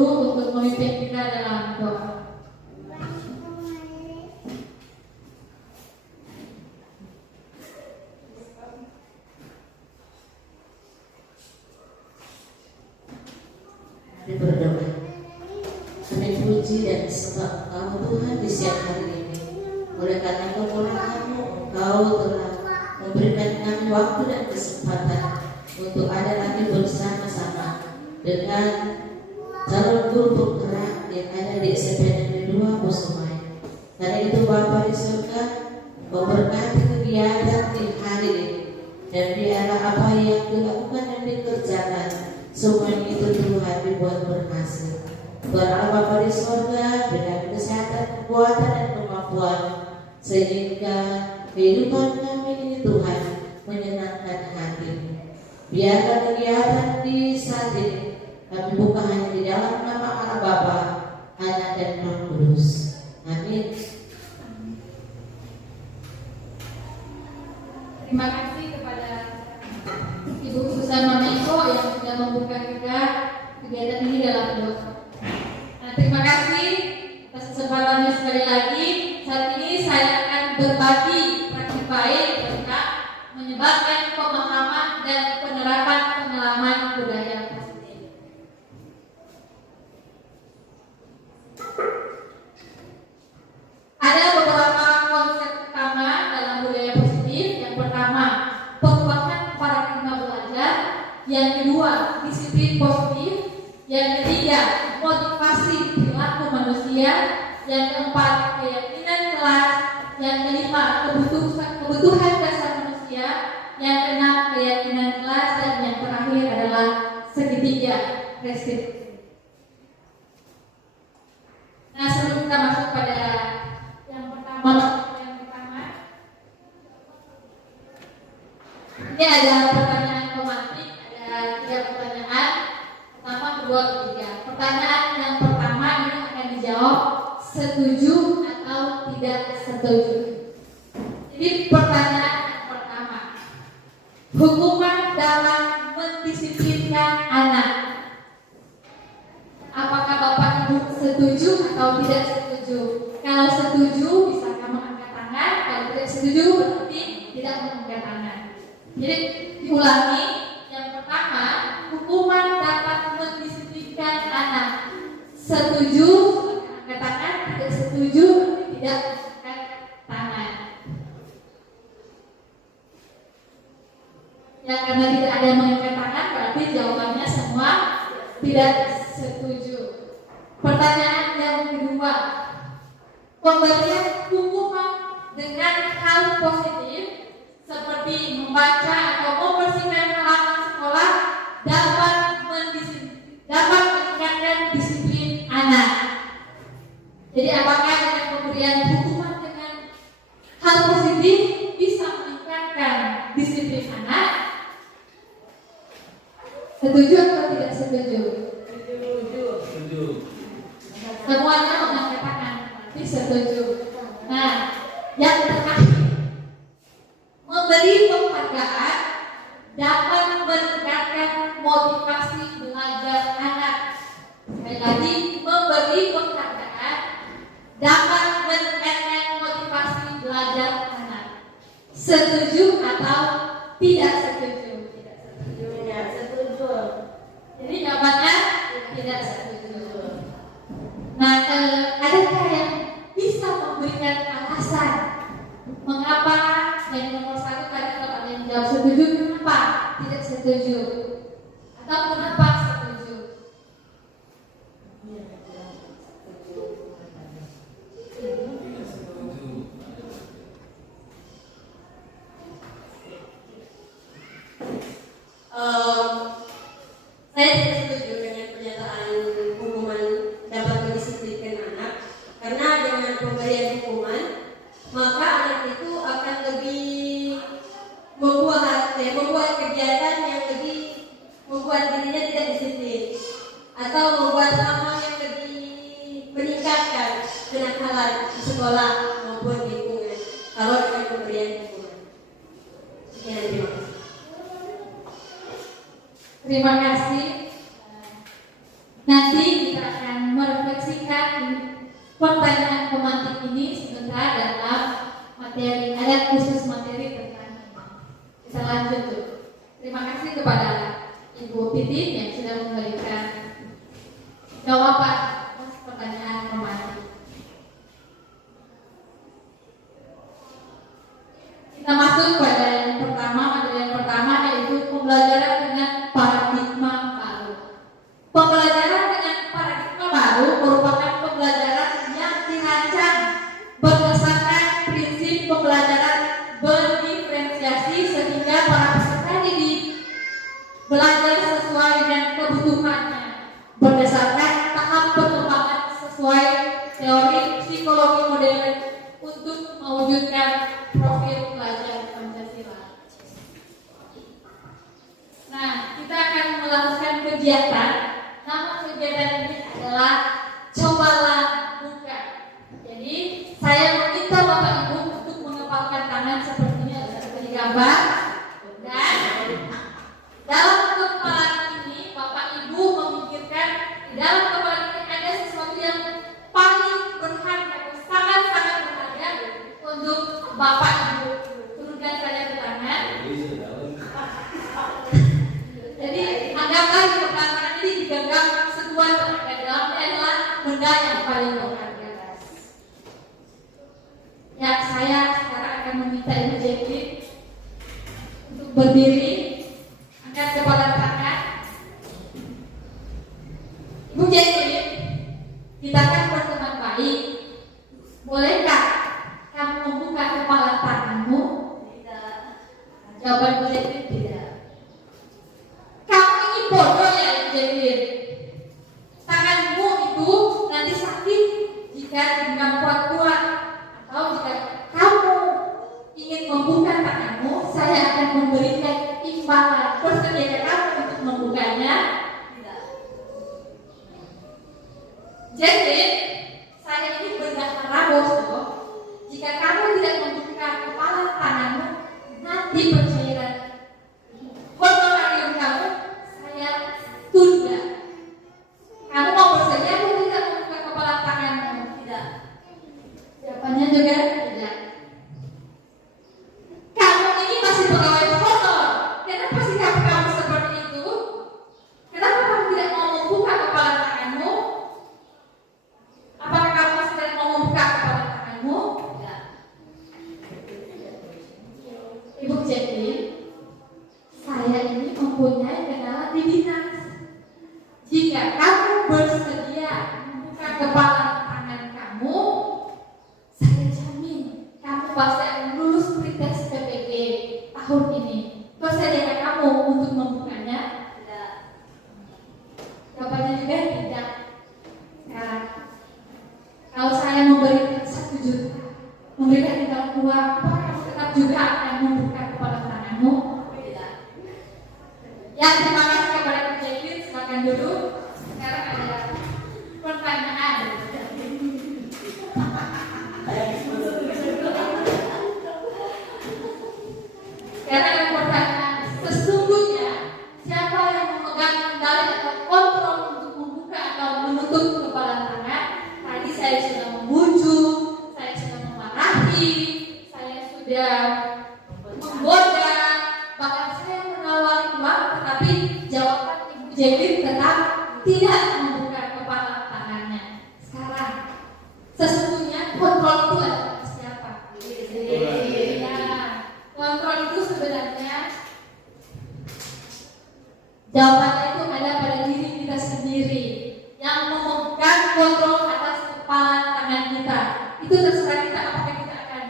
guru untuk memimpin kita dalam doa. Mari berdoa. Kami puji dan sembah Engkau Tuhan di siang hari ini. Oleh karena kemurahan-Mu, Engkau telah memberikan kami waktu dan kesempatan untuk ada lagi bersama-sama dengan calon guru penggerak yang ada di SMP Negeri 2 Kusumai. Karena itu Bapa di surga memberkati kegiatan di hari ini, dan biarlah apa yang dilakukan dan dikerjakan semuanya itu Tuhan dibuat berhasil. Tuhan Allah Bapa di surga, berikan kesehatan, kekuatan dan kemampuan sehingga kehidupan kami ini Tuhan menyenangkan hati-Mu. Biarlah kegiatan di saat ini kami buka hanya di dalam nama Allah Bapa, Anak dan Roh Kudus. Amin. Terima kasih kepada Ibu Susan Maneko yang sudah membuka kita kegiatan ini dalam doa. Nah, terima kasih atas kesempatannya sekali lagi. Saat ini saya akan berbagi praktik baik tentang menyebarkan pemahaman dan penerapan pengalaman budaya positif. Ada beberapa konsep utama dalam budaya positif. Yang pertama, perubahan paradigma belajar. Yang kedua, disiplin positif. Yang ketiga, motivasi perilaku manusia. Yang keempat, keyakinan kelas. Yang kelima, kebutuhan dasar manusia. Yang keenam, keyakinan kelas. Dan yang terakhir adalah segitiga prinsip. Nah, sebelum kita masuk pada yang pertama, ini ada pertanyaan romantik, ada 3 pertanyaan. Pertama, kedua, ketiga. Pertanyaan yang pertama ini akan dijawab setuju atau tidak setuju. Jadi pertanyaan yang pertama, hukuman dalam mendisiplinkan anak. Apakah Bapak Ibu setuju atau tidak setuju? Kalau setuju bisa kamu angkat tangan, kalau tidak setuju berarti tidak mengangkat tangan. Jadi diulangi, yang pertama, hukuman dapat mendisiplinkan anak. Setuju angkat tangan, tidak setuju tidak angkat tangan. Ya, karena tidak ada yang mengangkat tangan berarti jawabannya semua tidak setuju. Pertanyaan yang kedua, pemberian hukuman dengan hal positif seperti membaca atau membersihkan halaman sekolah dapat meningkatkan disiplin anak. Jadi apakah dengan pemberian hukuman dengan hal positif bisa meningkatkan disiplin anak? Setuju atau tidak setuju? Setuju. Semuanya mengangkat tangan, tapi setuju. Nah, yang terakhir, memberi penghargaan dapat meningkatkan motivasi belajar anak. Sekali lagi, memberi penghargaan dapat meningkatkan motivasi belajar anak. Setuju atau tidak setuju? Tidak setuju. Jadi jawabannya tidak setuju. Nah, adakah yang bisa memberikan alasan mengapa yang nomor 1 tadi kalau ada yang jawab setuju, kenapa tidak setuju? Atau kenapa setuju? Saya tidak setuju dengan pernyataan hukuman dapat mendisiplinkan anak, karena dengan pemberian hukuman maka anak itu akan lebih membuat kegiatan yang lebih membuat dirinya tidak disiplin atau membuat hal-hal yang lebih yang pemantik ini sebentar dalam materi, ada khusus materi tentang ini. Bisa lanjut tuh. Terima kasih kepada Ibu Titin yang sudah memberikan jawaban atas pertanyaan pemantik. Kita masuk pada yang pertama, materi yang pertama yaitu pembelajaran dengan paradigma baru. Pembelajaran dengan paradigma baru merupakan pembelajaran yang dirancang berdasarkan prinsip pembelajaran berdiferensiasi sehingga para peserta didik belajar sesuai dengan kebutuhannya berdasarkan tahap perkembangan sesuai teori psikologi modern untuk mewujudkan profil pelajar Pancasila. Nah, kita akan melakukan kegiatan. Nama kegiatan ini adalah Cobalah Buka. Jadi, saya meminta Bapak Ibu untuk mengepalkan tangan seperti ini, seperti di gambar. Dan dalam kepalan ini, Bapak Ibu memikirkan di dalam kepalan ini ada sesuatu yang paling berharga, sangat-sangat berharga untuk Bapak Ibu. Turunkan saja ke tangan. Jadi anggaplah di perkataan ini digenggam sekuat tenaga dalamnya adalah benda yang paling berharga. Ya, saya sekarang akan meminta Ibu Jacqueline untuk berdiri, angkat kepala tangan. Ibu Jacqueline, kita kan berteman baik. Bolehkah kamu membuka kepala tanganmu? Tidak. Jawaban Ibu Jacqueline tidak. Kamu ini bodoh ya, Ibu Jacqueline. Tanganmu itu nanti sakit jika digenggam kuat-kuat. Atau jika kamu ingin membuka tanganmu, saya akan memberikan imbalan. Bersedia kamu untuk membukanya? Tidak. Jacqueline, saya ini berharap bos, jika kamu tidak membuka kepala tanganmu, nanti pencairan honorarium kamu saya tunda. Kamu mau bersedia atau tidak membuka kepala tanganmu? Tidak. Jawabannya juga tidak. Kamu ini masih pegawai honor. Kenapa sikap kamu seperti itu? Kenapa kamu tidak mau membuka kepala tanganmu? Apakah kamu masih tidak mau membuka kepala tanganmu? Tidak. Ibu Jacqueline, saya ini mempunyai kenalan di dinas. Jika kamu bersedia membuka kepala tangan kamu, saya jamin kamu pasti akan lulus pretest PPG tahun ini. Bersedia kamu untuk membukanya? Tidak. Jawabannya juga tidak. Sekarang, kalau saya memberikan 1 juta, memberikan imbalan uang, apakah kamu tetap juga akan membuka kepala tanganmu? Tidak. Ya, terima kasih kepada Ibu Jacqueline. Silakan duduk. Sekarang ada pertanyaan. Sekarang ada pertanyaan. Sesungguhnya siapa yang memegang kendali atau kontrol untuk membuka atau menutup kepala tangan? Tadi saya sudah membujuk, saya sudah memarahi, saya sudah menggoda, bahkan saya menawari uang, tetapi jawaban Ibu Jacqueline tetap tidak membuka kepala tangannya. Sekarang, sesungguhnya kontrol itu adalah siapa? Ya, kontrol itu sebenarnya jawabannya itu ada pada diri kita sendiri yang memegang kontrol atas kepala tangan kita. Itu terserah kita apakah kita akan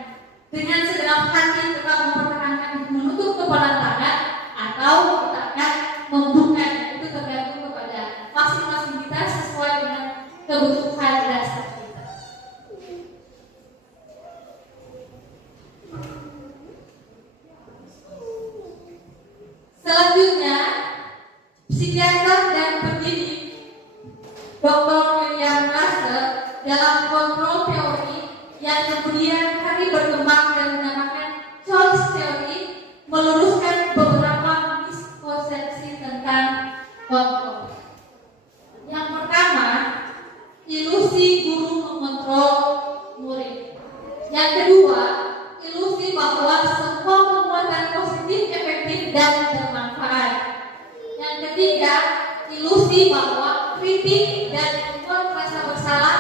dengan segenap hati tetap mempertahankan menutup kepala tangan atau kita akan membukanya. Itu tergantung kepada masing-masing kita sesuai dengan kebutuhan dasar kita. Selanjutnya, psikiater dan pendidik Dr. William Russell dalam kontrol teori yang kemudian kali berkembang dan dinamakan choice theory meluruskan beberapa miskonsepsi tentang kontrol. Yang pertama, ilusi guru mengontrol dan membuat rasa bersalah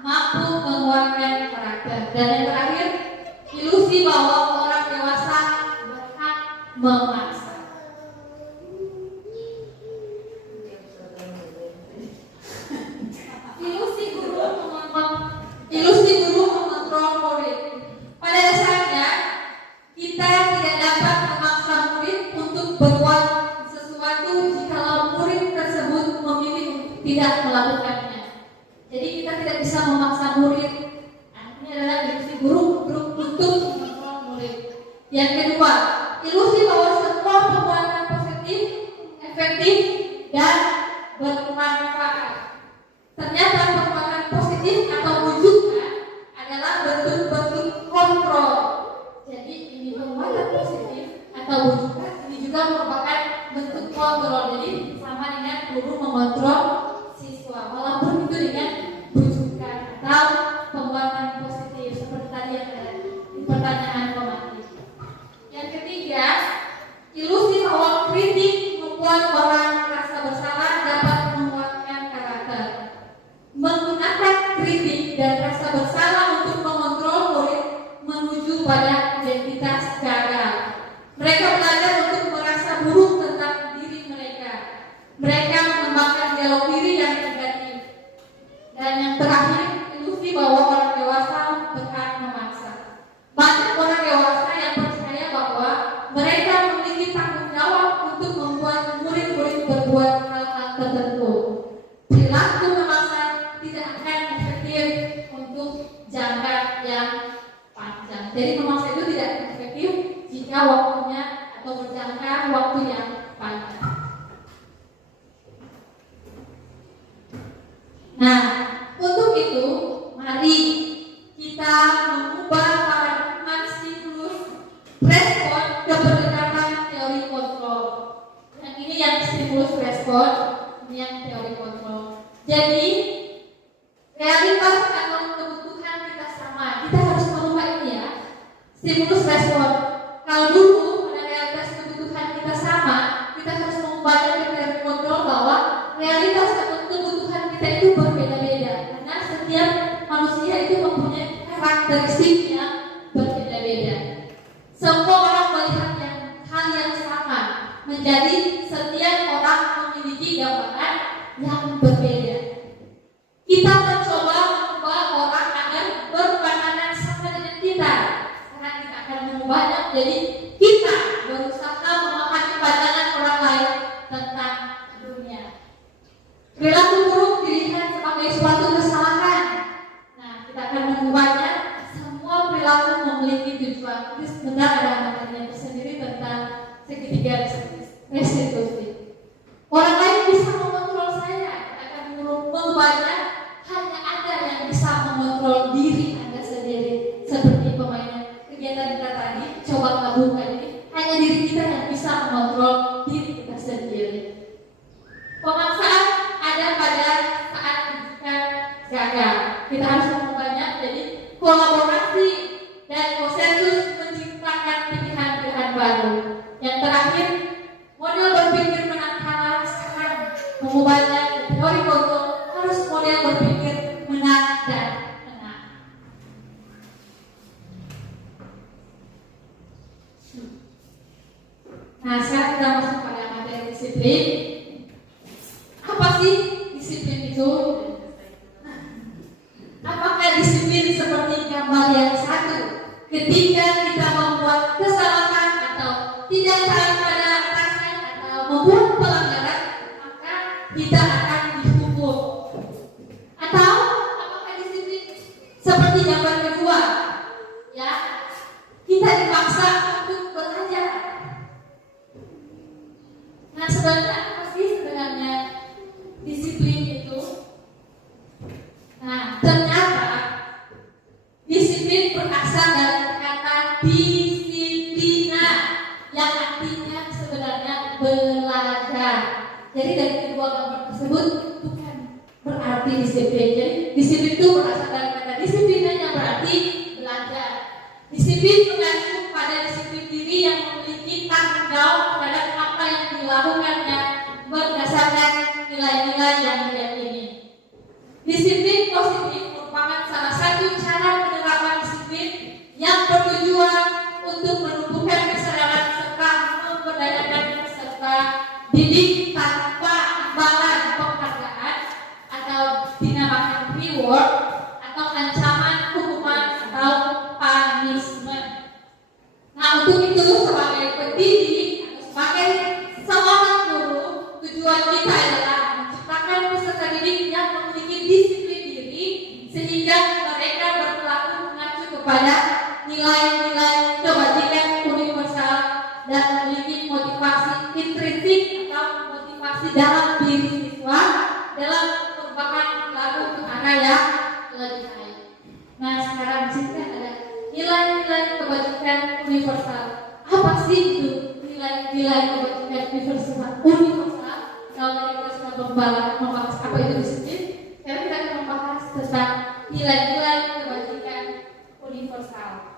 mampu menguatkan karakter. Dan yang terakhir, ilusi bahwa orang dewasa berhak memaksa. Ilusi guru mengontrol murid. Pada dasarnya, kita tidak dapat memaksa murid untuk berbuat sesuatu jika murid tersebut memilih untuk tidak melakukannya. Jadi kita tidak bisa memaksa murid. Ini adalah ilusi guru untuk mengontrol murid. Yang kedua, ilusi bahwa semua perbuatan positif, efektif, dan bermanfaat. Ternyata perbuatan positif atau wujudnya adalah bentuk-bentuk kontrol. Jadi ini perbuatan positif atau wujudnya ini juga merupakan bentuk kontrol. Jadi sama dengan guru mengontrol siswa, walaupun itu dengan wujudkan atau perbuatan positif seperti tadi yang ada di pertanyaan pemati. Yang ketiga, ilusi bahwa kritik membuat orang merasa bersalah dapat menguatkan karakter. Menggunakan kritik dan rasa bersalah untuk mengontrol murid menuju pada identitas gagal. Mereka belajar untuk merasa buruk tentang diri mereka. Mereka mengembangkan dialog diri yang negatif. Dan yang terakhir, ilusi bahwa orang dewasa berhak memaksa. Banyak orang dewasa yang percaya bahwa mereka memiliki tanggung jawab untuk membuat murid-murid berbuat hal-hal tertentu. Perilaku memaksa tidak akan efektif untuk jangka yang panjang. Jadi memaksa itu tidak efektif jika waktunya atau berjangka waktu yang panjang. Nah, untuk itu mari kita mengubah paradigma stimulus respon ke pendekatan teori kontrol. Yang ini yang stimulus respon, ini yang teori kontrol. Jadi realitas atau kebutuhan kita sama. Kita harus merubah ini ya. Stimulus respon. Kalau dulu pada realitas kebutuhan kita sama, kita harus mengubahnya ke teori kontrol bahwa realitas atau kebutuhan kita itu berbeda-beda. Karena setiap manusia itu mempunyai karakteristik yang berbeda-beda. Semua orang melihat hal yang sama. Menjadi setiap orang memiliki gambaran yang berbeda. Kita mencoba mengubah orang agar berpandangan sama dengan kita. Sekarang kita akan mengubahnya menjadi kita berusaha memahami pandangan orang lain tentang dunia. Perilaku buruk dilihat sebagai suatu kesalahan. Nah, kita akan mengubahnya. Semua perilaku memiliki tujuan. Ini sebenarnya ada materinya tersendiri tentang segitiga restitusi. Orang lain bisa mengontrol saya. Kita akan mengubahnya. Hanya Anda yang bisa mengontrol diri Anda sendiri. Seperti pemainan kegiatan kita tadi, coba lakukan ini. Hanya diri kita yang bisa mengontrol diri kita sendiri. Pemaksaan ada pada saat kita gagal. Kita harus mengubahnya jadi kolaborasi dan konsensus menciptakan pilihan-pilihan baru. Yang terakhir, model berpikir menang kalah sekarang. Mengubahnya teori kontrol harus model berpikir menang dan menang. Nah, sekarang kita masuk pada materi disiplin. Apa sih disiplin itu? Apakah disiplin seperti gambar yang satu? Ketika kita membuat kesalahan atau tidak taat pada atasan atau membuat pelanggaran, maka kita akan dihukum. Atau apakah disiplin seperti gambar kedua? Ya, kita dipaksa untuk belajar. Nah, sebenarnya apa sih sebenarnya disiplin itu? Nah, ternyata disiplin berasal dari kata disiplina yang artinya sebenarnya belajar. Jadi dari kedua gambar tersebut bukan berarti disiplin. Jadi disiplin itu berasal dari kata disiplina yang berarti belajar. Disiplin mengacu pada disiplin diri yang memiliki tanggung jawab terhadap apa yang dilakukannya berdasarkan nilai-nilai yang diyakini. Disiplin positif merupakan salah satu cara penerapan disiplin yang bertujuan untuk menumbuhkan kesadaran serta memberdayakan peserta didik tanpa imbalan penghargaan atau dinamakan reward atau ancaman hukuman atau punishment. Nah, untuk itu sebagai pendidik atau sebagai seorang guru, tujuan kita adalah menciptakan peserta didik yang memiliki disiplin diri sehingga mereka berperilaku mengacu kepada nilai-nilai kebajikan universal dan memiliki motivasi intrinsik atau motivasi dalam diri siswa dalam perubahan perilaku ke arah yang lebih baik. Nah, sekarang di sini kan ada nilai-nilai kebajikan universal. Apa sih itu nilai-nilai kebajikan universal? Kalau tadi kita sudah membahas apa itu disiplin, sekarang kita akan membahas tentang nilai-nilai kebajikan universal.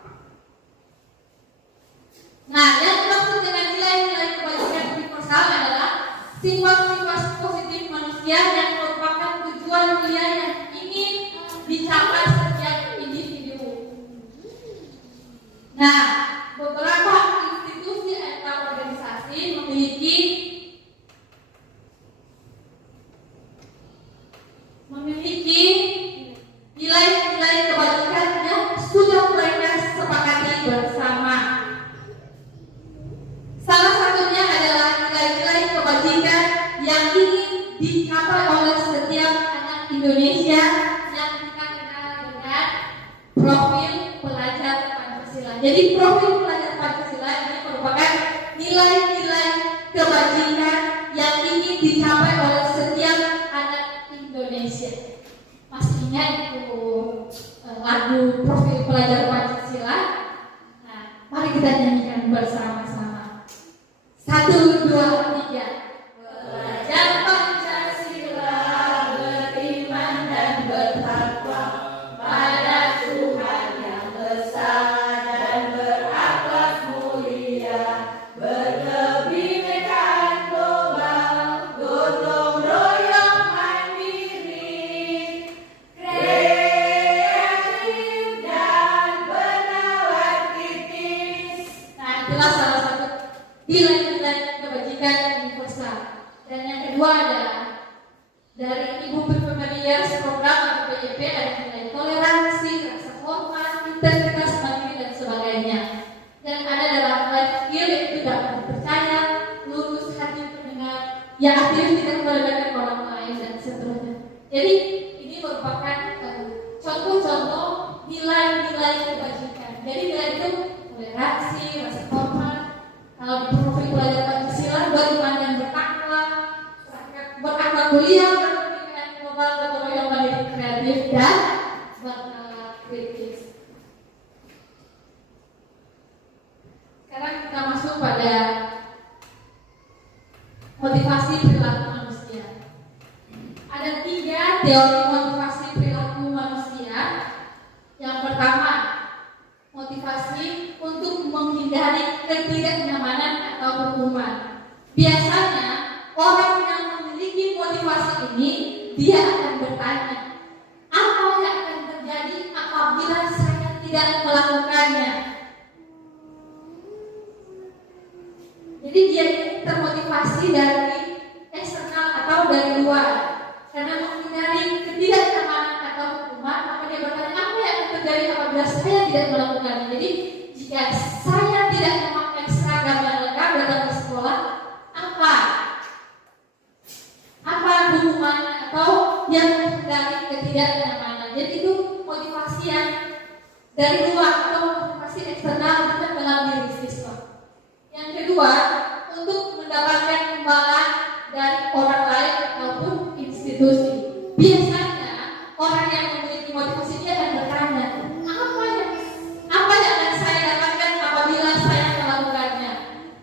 Nah, yang dimaksud dengan nilai-nilai kebajikan universal adalah sifat-sifat positif manusia yang merupakan tujuan mulia yang ingin dicapai setiap individu. Nah, beberapa institusi atau organisasi memiliki nilai-nilai kebajikan yang sudah mereka sepakati bersama. Salah satunya adalah nilai-nilai kebajikan yang ingin dicapai oleh setiap anak Indonesia yang kita kenal dengan profil pelajar Pancasila. Jadi profil pelajar Pancasila ini merupakan nilai-nilai kebajikan yang ingin dicapai oleh setiap anak Indonesia. Masih ingat itu lagu profil pelajar Pancasila? Nah, mari kita nyanyikan bersama-sama. 1, 2, 3. Pelajar Pancasila beriman dan bertakwa pada Tuhan yang besar dan berakhlak mulia, berkebinekaan global, gotong royong mandiri, kreatif dan bernalar kritis. Nah, itulah salah satu nilai-nilai kebajikan universal. Dan yang kedua adalah dari Ibu Pemilias program atau PYP ada nilai toleransi, rasa hormat, integritas, mandiri dan sebagainya. Dan ada dalam life skill yaitu dapat dipercaya, lurus hati pendengar, yang aktif tidak merendahkan orang lain dan seterusnya. Jadi ini merupakan contoh-contoh nilai-nilai kebajikan. Jadi nilai itu toleransi, rasa hormat. Kalau di profil pelajar Pancasila beriman dan bertakwa, berakhlak mulia, berkebinekaan global, gotong royong mandiri, kreatif dan bernalar kritis. Sekarang kita masuk pada motivasi perilaku manusia. Ada 3 teori motivasi perilaku manusia. Yang pertama, motivasi untuk menghindari ketidaknyamanan atau hukuman. Biasanya orang yang memiliki motivasi ini dia akan bertanya, apa yang akan terjadi apabila saya tidak melakukannya? Jadi dia termotivasi dari eksternal atau dari luar. Karena menghindari ketidaknyamanan atau hukuman, maka dia bertanya, apa yang akan terjadi apabila saya tidak melakukannya? Jadi jika saya tidak memakai seragam yang lengkap datang ke sekolah, apa hukumannya atau yang menghindari ketidaknyamanan? Jadi itu motivasi yang dari luar atau motivasi eksternal bukan dalam diri siswa. Yang kedua, untuk mendapatkan imbalan dari orang lain ataupun institusi. Biasanya orang yang memiliki motivasi dia akan bertanya, apa yang akan saya dapatkan apabila saya melakukannya?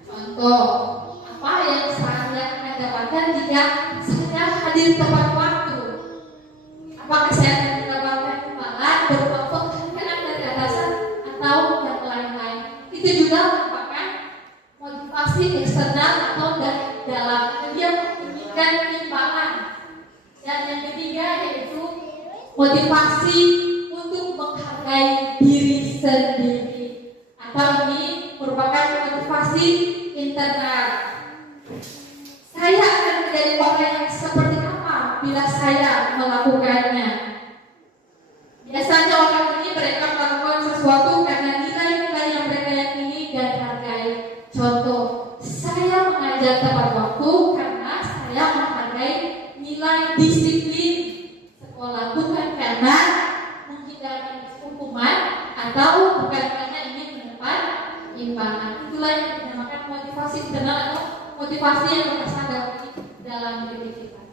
Contoh, apa yang saya akan dapatkan jika saya hadir tepat waktu? Apakah saya akan mendapatkan imbalan berupa penghargaan dari atasan atau yang lain-lain? Itu juga merupakan motivasi motivasi untuk menghargai diri sendiri, atau ini merupakan motivasi internal. Saya akan menjadi orang yang seperti apa bila saya melakukannya. Biasanya orang ini mereka melakukan sesuatu karena nilai-nilai yang mereka yakini dan hargai. Contoh, saya mengajar tepat waktu karena saya menghargai nilai disiplin sekolah, bukan karena menghindari hukuman atau bukan karena ingin mendapat imbalan. Itulah yang dinamakan motivasi internal atau motivasi yang berasal dalam diri kita.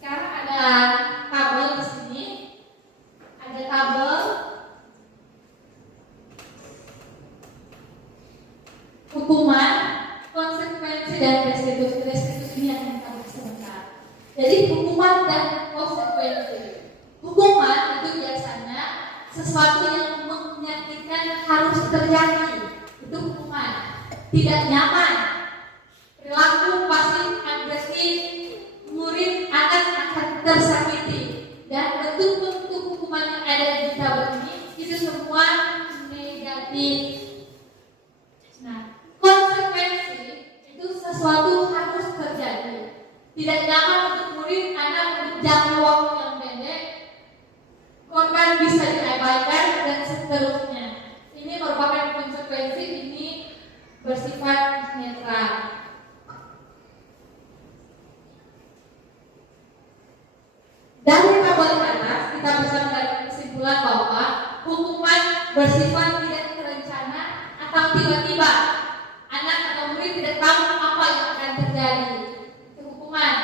Sekarang ada tabel di sini. Ada tabel hukuman, konsekuensi dan restitusi. Restitusi ini yang kita bahas sebentar. Jadi hukuman dan konsekuensi. Hukuman itu biasanya sesuatu yang menyakitkan harus terjadi. Itu hukuman. Tidak nyaman, perilaku pasif agresif, murid anak akan tersakiti, dan bentuk-bentuk hukuman yang ada di tabel ini itu semua negatif. Nah, konsekuensi itu sesuatu harus terjadi. Tidak nyaman untuk murid anak untuk jangka waktu yang pendek, korban bisa diabaikan dan seterusnya. Ini merupakan konsekuensi, ini bersifat netral. Dari tabel atas kita bisa menarik kesimpulan bahwa hukuman bersifat tidak terencana atau tiba-tiba. Anak atau murid tidak tahu apa yang akan terjadi. Itu hukuman.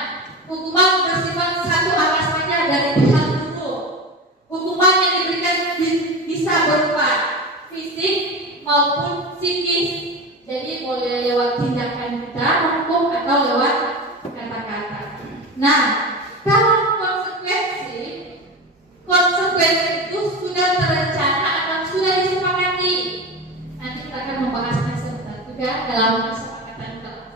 Hukuman bersifat satu arah saja dari pihak guru. Hukuman yang diberikan bisa berupa fisik maupun psikis. Jadi boleh lewat tindakan kita hukum atau lewat kata-kata. Nah, kalau konsekuensi itu sudah terencana atau sudah disepakati. Nanti kita akan membahasnya sebentar juga dalam kesepakatan kelas.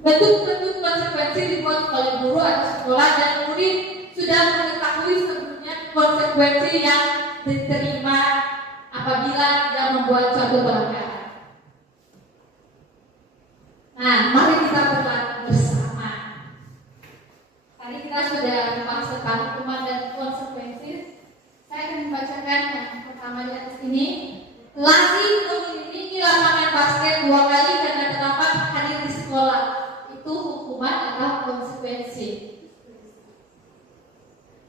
Bentuk-bentuk konsekuensi dibuat oleh guru atau sekolah dan murid sudah mengetahui sebelumnya konsekuensi yang diterima apabila dia membuat suatu pelanggaran. Nah, mari kita berlatih bersama. Tadi kita sudah membahas tentang hukuman dan konsekuensi. Saya akan membacakan yang pertama di atas ini. Lasih mengelilingi lapangan basket 2 kali karena terlambat hadir di sekolah. Itu hukuman atau konsekuensi.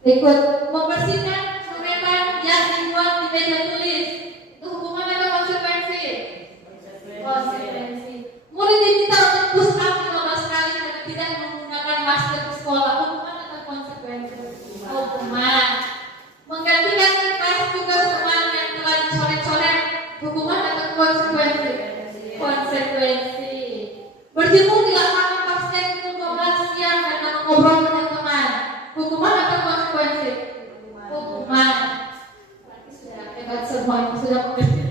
Berikut, membersihkan coretan yang dibuat di meja tulis. Itu hukuman atau konsekuensi? Konsekuensi. Murid diminta untuk push up 15 kali karena tidak menggunakan masker di sekolah. Hukuman atau konsekuensi? Hukuman. Menggantikan kertas tugas teman yang telah dicoret-coret. Hukuman atau konsekuensi? Konsekuensi. Berjemur di lapangan basket pukul 12 siang karena mengobrol dengan teman. Hukuman atau konsekuensi? Hukuman. Berarti sudah hebat semua yang sudah mengerti.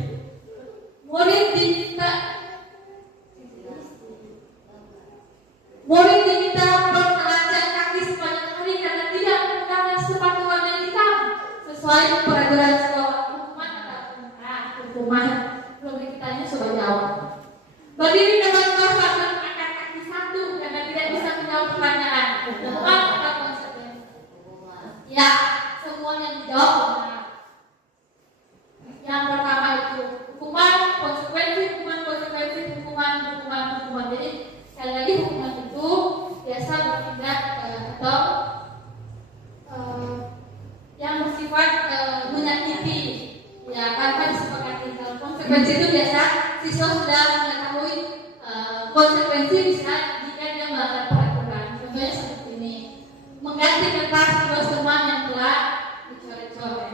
Murid diminta bertelanjang kaki sepanjang hari karena tidak menggunakan sepatu warna hitam sesuai peraturan sekolah. Hukuman atau hukuman? Belum ditanya coba jawab. Berdiri depan kelas sambil mengangkat kaki satu karena tidak bisa menjawab pertanyaan. Hukuman atau konsekuensi? Ya, semuanya dijawab benar. Yang pertama itu hukuman, konsekuensi, hukuman, konsekuensi, hukuman. Jadi sekali lagi hukuman itu biasa bertindak atau yang bersifat menyakiti, ya tanpa disepakati. Kalau konsekuensi itu biasa siswa sudah mengetahui konsekuensi bisa jika dia melanggar peraturan. Contohnya seperti ini, mengganti kertas tugas teman yang telah dicoret-coret.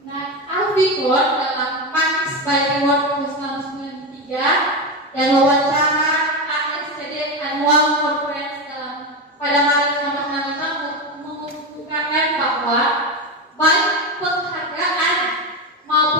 Nah, Alfikor dalam Panis by Reward 1993 dan wawancara ASCD Annual Conference pada Maret 1995 mengungkapkan bahwa baik penghargaan maupun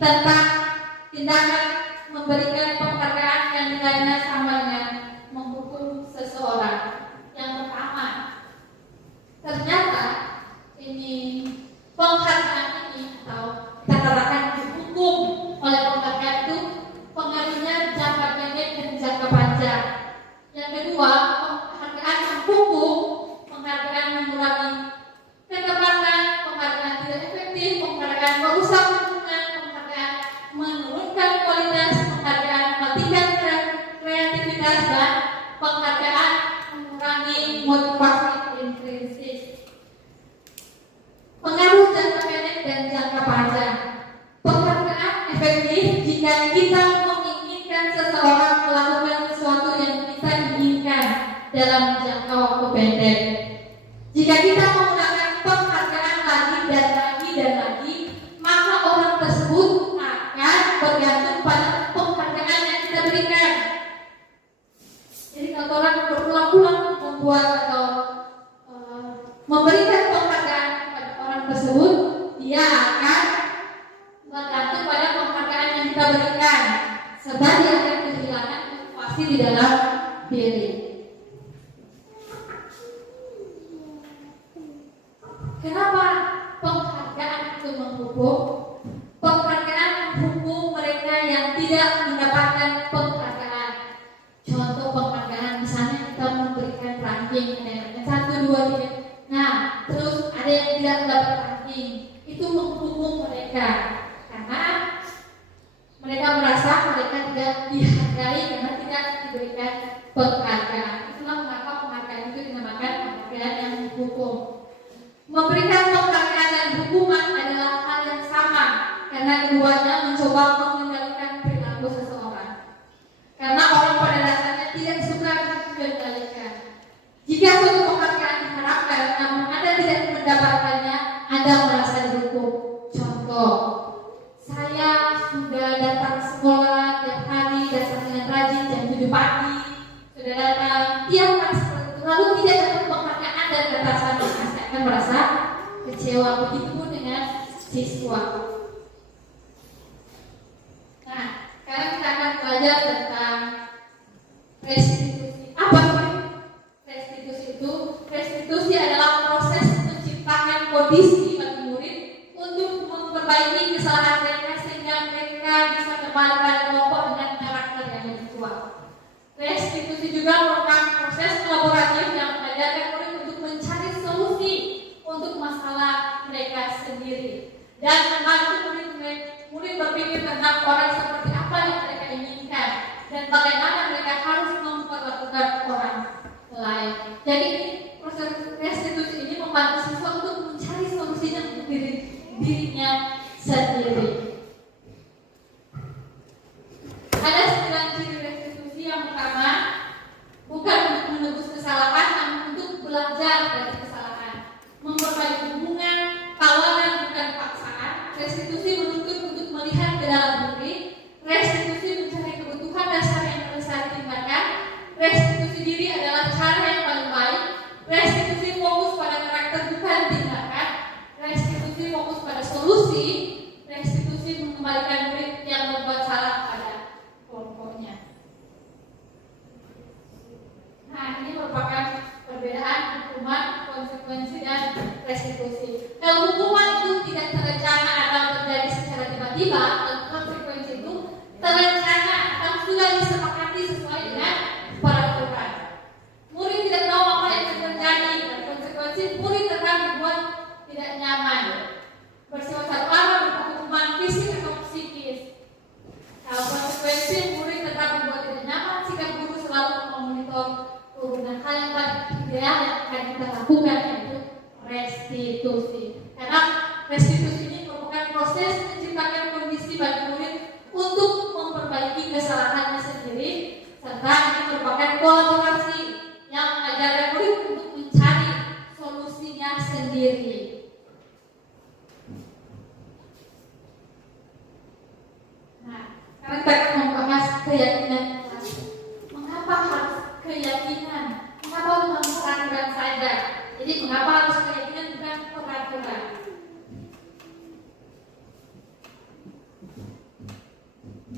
tentang tindakan memberikan penghargaan yang nilainya sama dengan menghukum seseorang. Yang pertama, ternyata ini penghargaan ini atau kita katakan dihukum oleh penghargaan itu pengaruhnya jangka pendek dan jangka panjang. Yang kedua, penghargaan menghukum, penghargaan mengurangi kecepatan, penghargaan tidak efektif, penghargaan merusak lingkungan, penghargaan menurunkan kualitas, penghargaan mematikan kreativitas, dan penghargaan mengurangi motivasi intrinsik. Pengaruh jangka pendek dan jangka panjang. Penghargaan efektif jika kita menginginkan seseorang melakukan sesuatu yang kita inginkan dalam jangka waktu pendek. Jika kita menggunakan penghargaan lagi dan lagi dan lagi, maka orang tersebut akan bergantung pada penghargaan yang kita berikan. Jadi kalau orang berulang-ulang membuat atau memberikan penghargaan kepada orang tersebut, dia akan bergantung pada penghargaan yang kita berikan, sebab dia akan kehilangan motivasi di dalam diri. Kenapa penghargaan itu menghukum? Penghargaan menghukum mereka yang tidak mendapatkan penghargaan. Contoh penghargaan, misalnya kita memberikan ranking, ada yang 1, 2, 3. Nah, terus ada yang tidak mendapat ranking. Itu menghukum mereka karena mereka merasa mereka tidak dihargai karena tidak diberikan penghargaan. Itulah mengapa penghargaan itu dinamakan penghargaan yang menghukum. Memberikan penghargaan dan hukuman adalah hal yang sama karena keduanya mencoba mengendalikan perilaku seseorang. Karena orang pada dasarnya tidak suka dikendalikan. Jika suatu penghargaan diharapkan namun Anda tidak mendapatkannya, Anda merasa dihukum. Contoh, saya sudah datang sekolah tiap hari, datang dengan rajin jam 7 pagi, sudah datang tiap hari seperti itu, lalu tidak dapat penghargaan dan ketasan, saya akan merasa kecewa. Begitupun dengan siswa. Nah, sekarang kita akan belajar tentang restitusi. Apa sih restitusi itu? Restitusi adalah proses menciptakan kondisi bagi murid untuk memperbaiki kesalahan mereka sehingga mereka bisa kembali pada kelompok dengan karakter yang lebih kuat. Restitusi juga merupakan proses kolaboratif yang mengajarkan murid untuk mencari solusi untuk masalah mereka sendiri dan membantu murid berpikir tentang orang seperti apa yang mereka inginkan dan bagaimana mereka harus memperlakukan orang lain. Jadi proses restitusi ini membantu siswa untuk mencari solusinya untuk dirinya sendiri. Ada 9 ciri restitusi. Yang pertama, bukan untuk menebus kesalahan, namun untuk belajar dari kesalahan. Memperbaiki hubungan, tawanan bukan paksaan. Restitusi menuntut untuk melihat ke dalam diri. Restitusi mencari kebutuhan dasar yang harus ditingkatkan. Restitusi diri adalah cara yang paling baik. Restitusi fokus pada karakter bukan tindakan. Restitusi fokus pada solusi. Restitusi mengembalikan murid yang membuat salah pada kelompoknya. Nah, ini merupakan perbedaan hukuman, konsekuensi, dan restitusi. Kalau hukuman itu tidak terencana atau terjadi secara tiba-tiba, dan konsekuensi itu terencana atau sudah disepakati sesuai dengan peraturan. Murid tidak tahu apa yang akan terjadi, dan konsekuensi murid tetap dibuat tidak nyaman. Bersifat arah berupa hukuman fisik atau psikis. Kalau konsekuensi murid tetap dibuat tidak nyaman, sikap guru selalu memonitor kegunaan hal yang ideal yang akan kita lakukan, yaitu restitusi. Karena restitusi ini merupakan proses menciptakan kondisi bagi murid untuk memperbaiki kesalahannya sendiri, serta ini merupakan kolaborasi yang mengajarkan murid untuk mencari solusinya sendiri. Nah, sekarang kita akan membahas keyakinan. Mengapa harus keyakinan? Mengapa bukan peraturan saja? Jadi mengapa harus keyakinan bukan peraturan?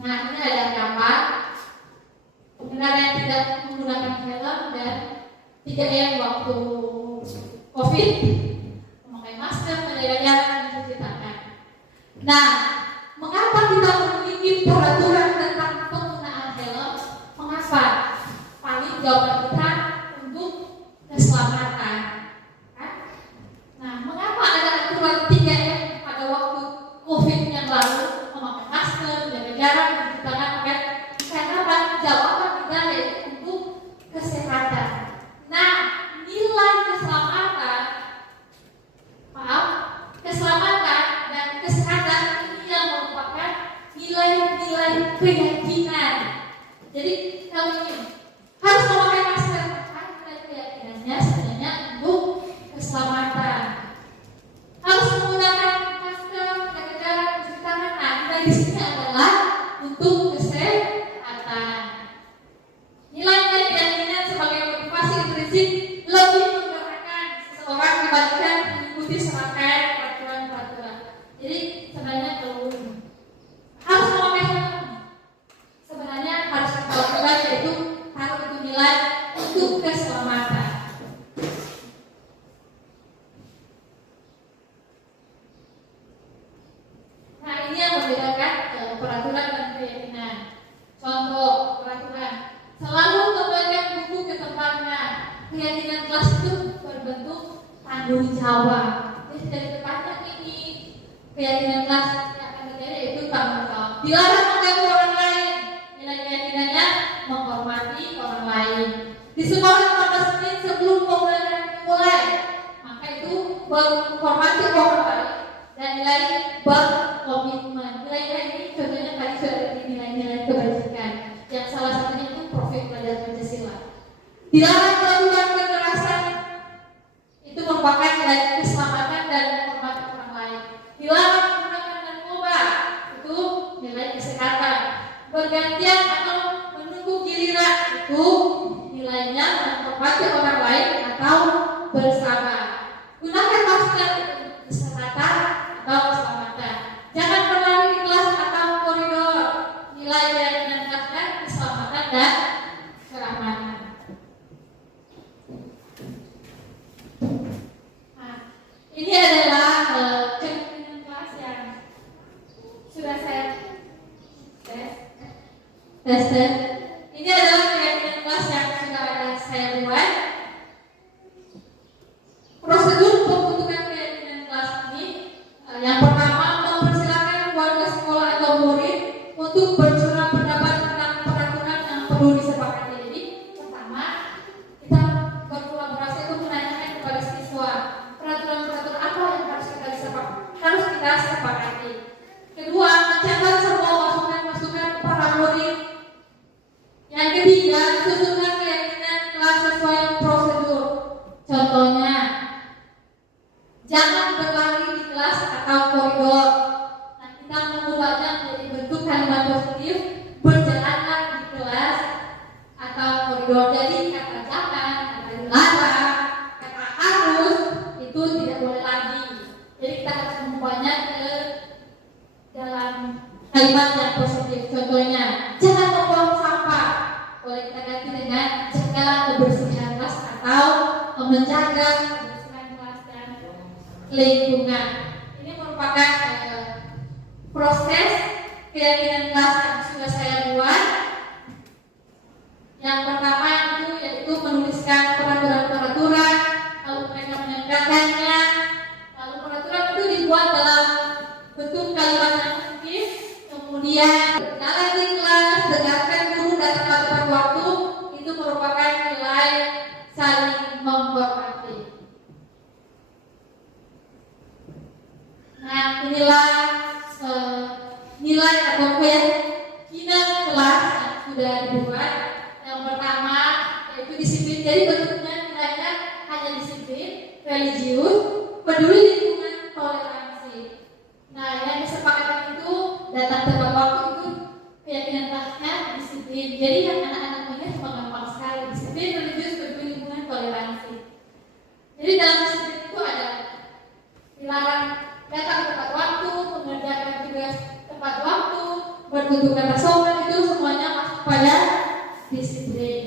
Nah, ini ada gambar pengendara yang tidak menggunakan helm dan 3M waktu COVID, memakai masker, menjaga jarak, mencuci tangan. Nah, mengapa kita memiliki peraturan tentang penggunaan helm? Mengapa? Paling jawaban kita untuk keselamatan. Kan? Nah, mengapa ada aturan 3M pada waktu COVID yang lalu, memakai masker, menjaga jarak, mencuci tangan, kan? Karena apa? Jawaban kita yaitu untuk kesehatan. Nah, nilai keselamatan, keselamatan dan kesehatan ini yang merupakan nilai-nilai keyakinan. Jadi kalau ini harus memakai masker, nilai keyakinannya sebenarnya untuk keselamatan. Harus menggunakan masker, menjaga jarak, mencuci tangan. Nah, nilai di sini adalah untuk kesehatan. Nilai-nilai keyakinan sebagai motivasi intrinsik lebih menggerakkan seseorang dibandingkan mengikuti serangkaian peraturan-peraturan. Jadi sebenarnya kalau harus memakai helm, sebenarnya harus kita lakukan yaitu harus itu nilai untuk keselamatan. Nah, ini yang membedakan peraturan dan keyakinan. Contoh peraturan: selalu kembalikan buku ke tempatnya. Keyakinan kelas itu berbentuk tanggung jawab. Jadi dari tempatnya ini keyakinan kelas yang akan terjadi yaitu tanggung jawab. Dilarang mengganggu orang lain. Nilai keyakinannya menghormati orang lain. Di sekolah 15 menit sebelum pembelajaran dimulai, maka itu menghormati orang lain dan nilai berkomitmen. Nilai-nilai ini contohnya tadi sudah ada nilai-nilai kebajikan. Yang salah satunya itu profil pelajaran Pancasila. Dilarang melakukan kekerasan, itu merupakan nilai keselamatan dan menghormati orang lain. Dilarang menggunakan narkoba, itu nilai kesehatan. Bergantian atau menunggu giliran, itu nilainya menghormati orang lain atau bersabar. Gunakan masker, itu kesehatan atau keselamatan. Jangan berlari di kelas atau koridor, nilai keyakinan kelasnya keselamatan dan keamanan. Nah, ini adalah keyakinan kelas yang sudah saya tes. Ini adalah keyakinan kelas yang sudah ada saya buat. Prosedur pembentukan keyakinan kelas ini, yang pertama, mempersilakan warga sekolah atau murid untuk bercurah pendapat tentang peraturan yang perlu disepakati. Jadi pertama, kita berkolaborasi untuk menanyakan kepada siswa peraturan-peraturan apa yang harus kita sepakati. Kedua, mencatat semua masukan-masukan para murid. Yang ketiga, susunkan keyakinan kelas sesuai prosedur. Contohnya, jangan berlari di kelas atau koridor. Nah, kita mengubahnya menjadi bentuk kalimat positif. Berjalanlah di kelas atau koridor. Jadi kata jangan, kata dilarang, kata harus itu tidak boleh lagi. Jadi kita harus mengubahnya ke dalam kalimat yang positif. Contohnya, jangan membuang sampah. Boleh kita ganti dengan jaga kebersihan kelas atau menjaga kebersihan kelas dan lingkungan. Ini merupakan proses keyakinan kelas yang sudah saya buat. Yang pertama itu yaitu menuliskan peraturan-peraturan, lalu mereka menegakkannya. Lalu peraturan itu dibuat dalam bentuk kalimat yang positif. Kemudian berjalan di kelas, dengarkan guru dan tepat waktu. Itu merupakan nilai saling menghormati. Nah, inilah nilai atau keyakinan kelas yang sudah dibuat. Yang pertama yaitu disiplin. Jadi bentuknya nilainya hanya disiplin, religius, peduli lingkungan, toleransi. Nah, yang disepakati itu datang tepat waktu, itu keyakinan kelasnya disiplin. Jadi yang anak-anak punya cuma gampang sekali: disiplin, religius, peduli lingkungan, toleransi. Jadi dalam disiplin itu ada dilarang datang tepat waktu, mengerjakan tugas tepat waktu, kebutuhan personal itu semuanya masuk pada disiplin.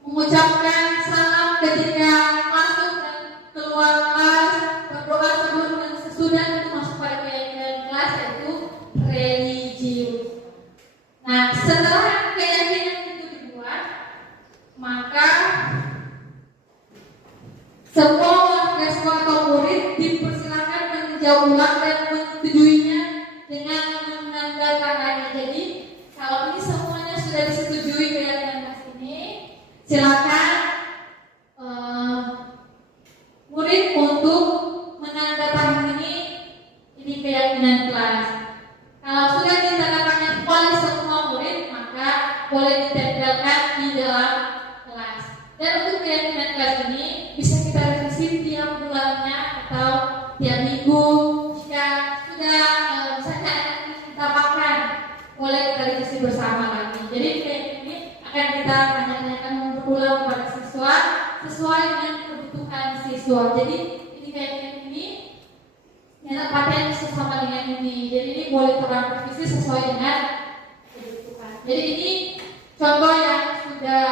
Mengucapkan salam ketika masuk dan keluar kelas, berdoa sebelum dan sesudah itu masuk pada keyakinan kelas, yaitu religius. Nah, setelah keyakinan itu dibuat, maka semua warga sekolah atau murid dipersilakan meninjau ulang dan menyetujuinya dengan menandatangani. Jadi, kalau ini semuanya sudah disetujui keyakinan kelas ini, silakan murid untuk menandatangani ini keyakinan kelas. Kalau sudah ditandatangani oleh semua murid, maka boleh ditempelkan di dalam kelas. Dan untuk keyakinan kelas ini bisa kita revisi tiap bulannya atau tiap minggu. Jika sudah misalnya kita makan, boleh kita revisi bersama lagi. Jadi keyakinan ini akan kita tanyakan berulang kepada siswa sesuai dengan kebutuhan siswa. Jadi ini keyakinan ini yang paten sesama dengan ini. Jadi ini boleh terang revisi sesuai dengan kebutuhan. Jadi ini contoh yang sudah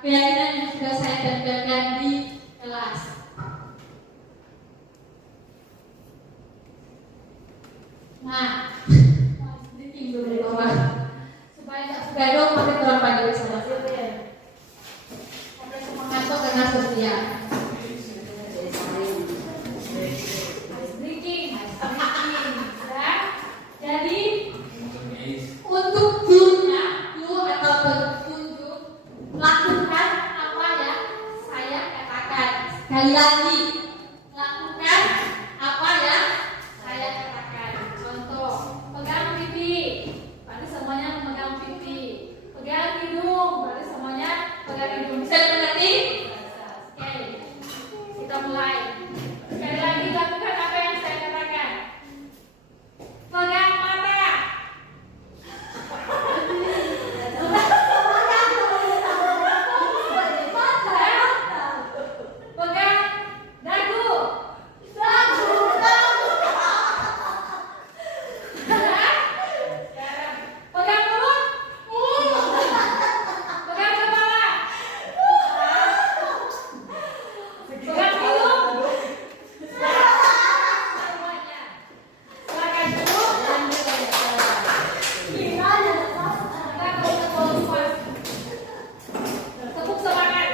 keyakinan yang sudah saya tempelkan di kelas. Nah, sedikit dulu di bawah supaya nggak segadong pakai terang pagi sama saya. Oke, semangat karena sosial. Jadi untuk clue-nya, clue atau petunjuk, lakukan apa yang saya katakan. Sekali lagi, lakukan apa yang saya katakan. Contoh, pegang pipi, berarti semuanya memegang pipi. Pegang hidung, berarti semuanya pegang hidung. Bisa dimengerti? Oke, kita mulai. Sekali lagi, lakukan apa yang saya katakan. Pegang mata. Pegang dagu. Pegang mulut. Pegang kepala. Pegang hidung. Semuanya. Silakan duduk. Tepuk semangat.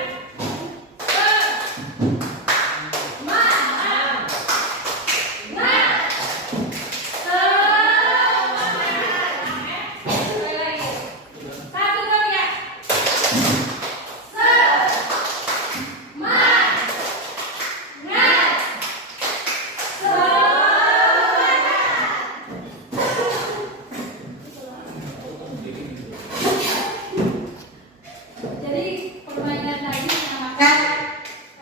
Jadi permainan tadi dinamakan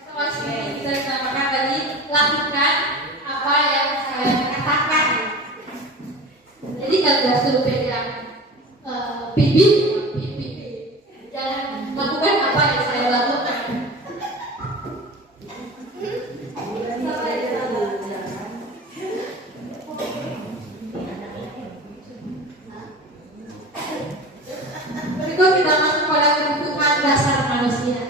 atau masih bisa dinamakan tadi lakukan apa yang saya katakan. Jadi kalau suruh pegang pipi, jangan lakukan apa yang saya lakukan. Berikut kita masuk pada kebutuhan dasar manusia.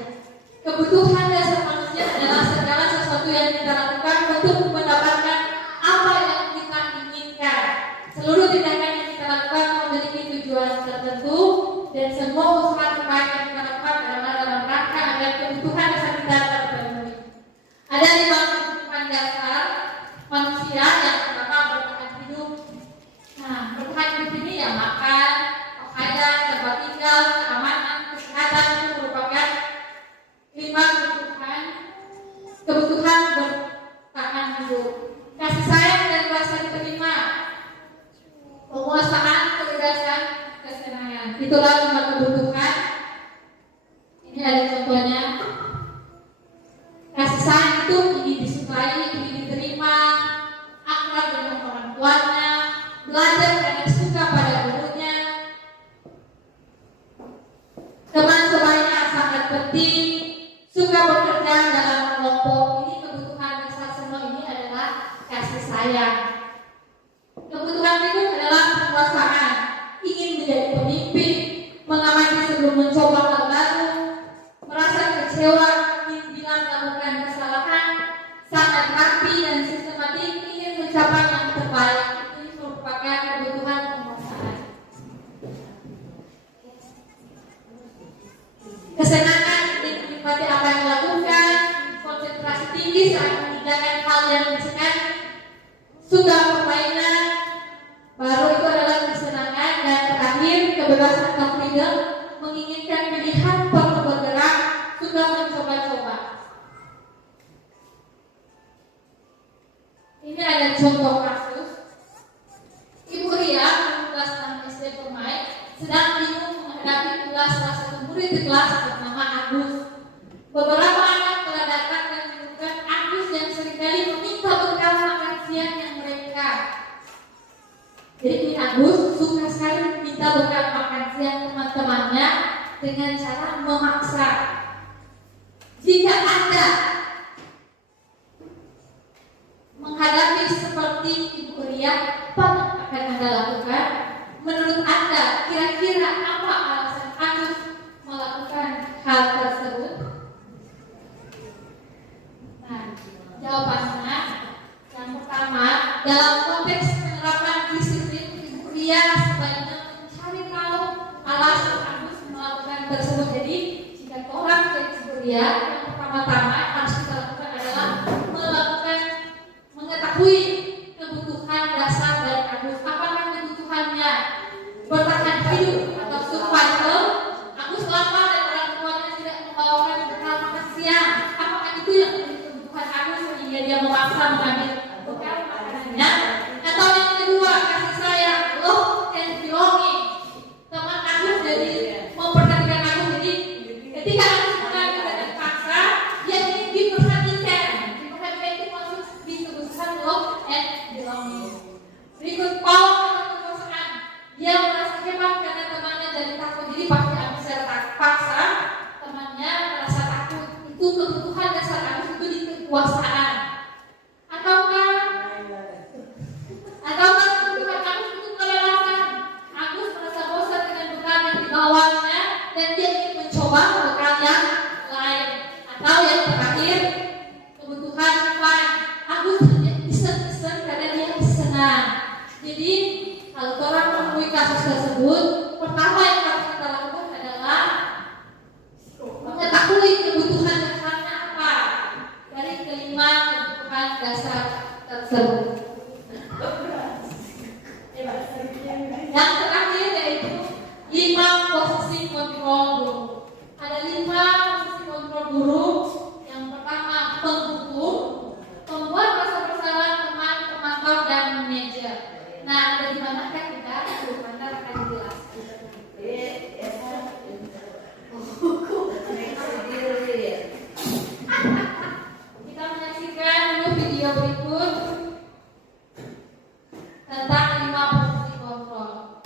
Kebutuhan dasar manusia adalah segala sesuatu yang kita lakukan untuk mendapatkan apa yang kita inginkan. Seluruh tindakan yang kita lakukan memiliki tujuan tertentu dan semua usaha terbaik yang kita lakukan adalah dalam rangka agar kebutuhan dasar kita terpenuhi. Ada 5 kebutuhan dasar manusia. Yang pertama bertahan hidup. Nah, bertahan hidup ini ya makan, pakaian, tempat tinggal, keamanan, kesehatan itu merupakan 5 kebutuhan bertahan hidup. Kasih sayang dan rasa diterima, penguasaan, kebebasan, kesenangan. Itulah 5 kebutuhan. Ini ada contohnya. Kasih sayang itu ingin disukai, ingin diterima, akrab dengan orang tuanya, belajar karena suka pada gurunya. Teman sebayanya sangat penting, suka bekerja dalam kelompok. Ini kebutuhan dasar semua ini adalah kasih sayang. Kebutuhan berikut adalah kekuasaan, ingin menjadi pemimpin, mengamati sebelum mencoba hal baru, merasa kecewa, bila melakukan kesalahan, sangat rapi dan sistematik, ingin mencapai yang terbaik. Ini merupakan kebutuhan penguasaan. Kesenangan ingin menikmati apa yang dilakukan, konsentrasi tinggi saat mengerjakan hal yang disenangi, suka permainan, baru itu adalah kesenangan. Dan terakhir, kebebasan atau freedom, menginginkan pilihan, perlu bergerak, suka mencoba-coba. Ini ada contoh kasus. Ibu Ria, 16 tahun SD Permai, sedang bingung menghadapi tugas salah satu murid di kelas bernama Agus. Beberapa anak telah datang dan menemukan Agus yang seringkali meminta bekal makan siang yang mereka. Jadi Agus suka sekali meminta bekal makan siang teman-temannya dengan cara memaksa. Jika Anda menghadapi seperti Ibu Ria, apa yang akan Anda lakukan? Menurut Anda, kira-kira apa alasan Agus melakukan hal tersebut? Nah, jawabannya yang pertama, dalam konteks penerapan disiplin, Ibu Ria sebaiknya mencari tahu alasan Agus melakukan tersebut. Jadi, jika orang jadi Ibu Ria, yang pertama-tama harus kita lakukan adalah mengetahui kebutuhan dasar dari Agus. Apakah kebutuhannya bertahan hidup atau survival? Agus lapar dan orang tuanya tidak membawakan bekal makan siang. Apakah itu yang menjadi kebutuhan Agus sehingga dia memaksa mengambil bekal makanannya? Atau yang kedua, kasih sayang, love and belonging. Teman Agus jadi memperhatikan Agus. Jadi ketika Agus mengambil dengan paksa, dia ingin diperhatikan. Diperhatikan itu maksud disebutkan love and belonging. Berikut power atau kekuasaan. Dia merasa hebat karena temannya jadi takut. Jadi pasti Agus secara paksa, temannya merasa takut. Itu kebutuhan dasar Agus, itu di kekuasaan. Ataukah kebutuhan Agus itu kebebasan. Agus merasa bosan dengan bekal yang dibawanya dan dia ingin mencoba bekal yang lain. Atau yang terakhir, kebutuhan fun. Agus iseng-iseng karena dia senang. Jadi kalau orang menemui kasus tersebut, pertama yang harus kita lakukan adalah mengetahui kebutuhan dasarnya apa. Dari kelima kebutuhan dasar tersebut. Yang terakhir yaitu 5 posisi kontrol guru. Ada 5 posisi kontrol guru. Yang pertama, penghukum, pembuat rasa bersalah teman, pemantau, dan manajer. Nah, ada di manakah kita? Bagaimana akan dijelaskan? Kita menyaksikan dulu video berikut tentang 5 posisi kontrol.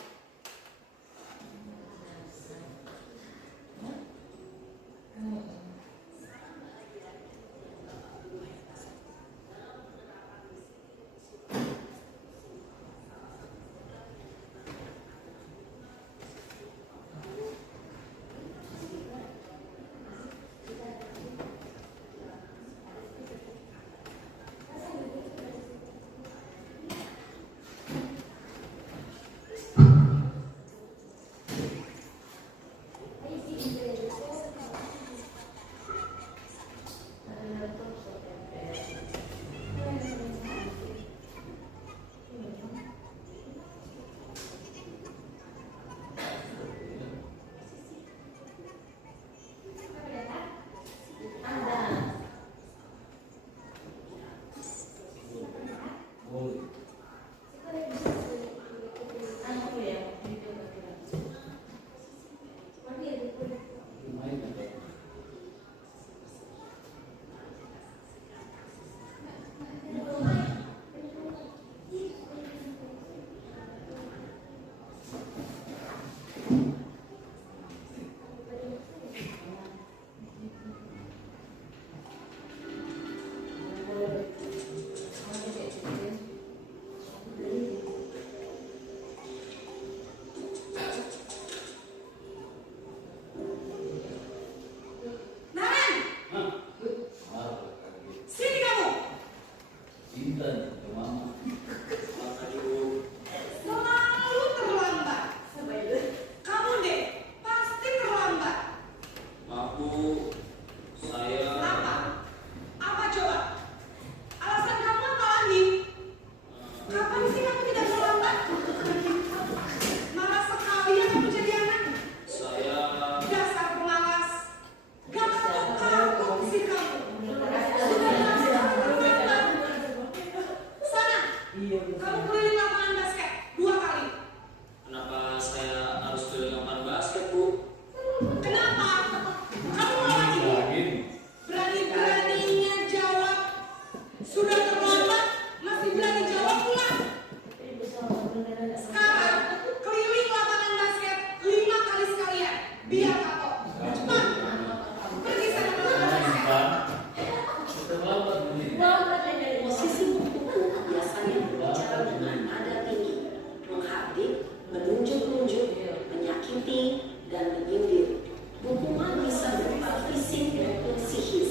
baik, menunjuk-nunjuk, menyakiti, dan menyindir. Hukuman bisa berupa fisik maupun psikis.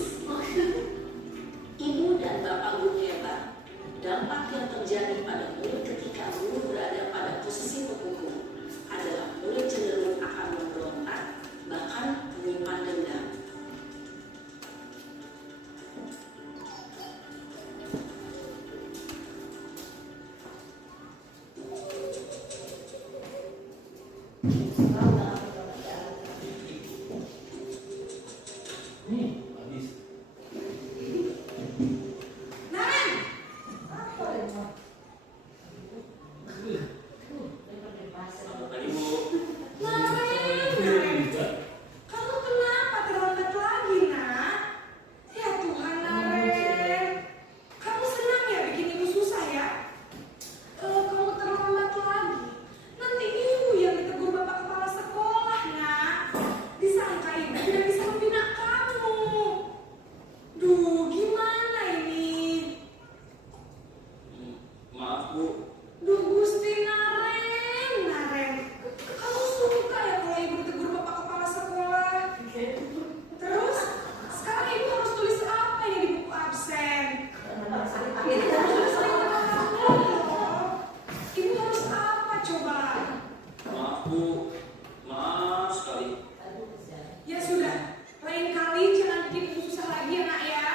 Ibu dan bapak guru hebat. Dampak yang terjadi pada murid ketika guru berada pada posisi penghukum adalah murid cenderung akan memberontak, bahkan menyimpan dendam. Habis. Selamat pagi, Bu. Kamu kenapa terlambat lagi, nak? Ya Tuhan, Naren. Kamu senang ya bikin ibu susah ya? Kalau kamu terlambat lagi, nanti ibu yang ditegur bapak kepala sekolah, nak. Disangka ibu tidak bisa membina kamu. Duh, gimana ini? Maaf, Bu. Duh, Gusti Naren. Kamu suka ya kalau ibu ditegur bapak kepala sekolah? Terus, sekarang ibu harus tulis apa ini di buku absen? Ibu harus Ibu harus apa coba? Maaf, Bu. Maaf sekali. Ya sudah, lain kali jangan bikin ibu susah lagi ya, nak ya.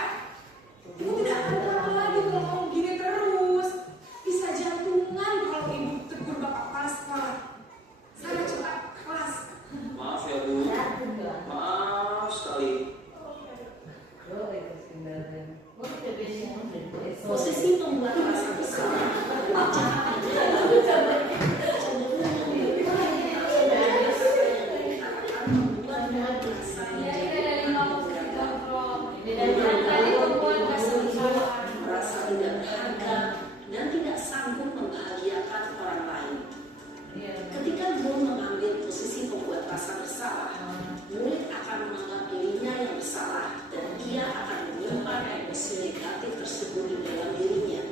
Ibu tidak akan kuat lagi kalau kamu gini terus. Bisa jantungan kalau ibu tegur bapak kepala sekolah. Sana cepat ke kelas. Maaf ya, Bu. Maaf sekali. Posisi pembuat rasa bersalah berbicara merasa tidak berharga dan tidak sanggup membahagiakan orang lain. Ketika guru mengambil posisi pembuat rasa bersalah, murid akan menganggap dirinya yang bersalah dan dia akan menyimpan emosi negatif tersebut di dalam dirinya.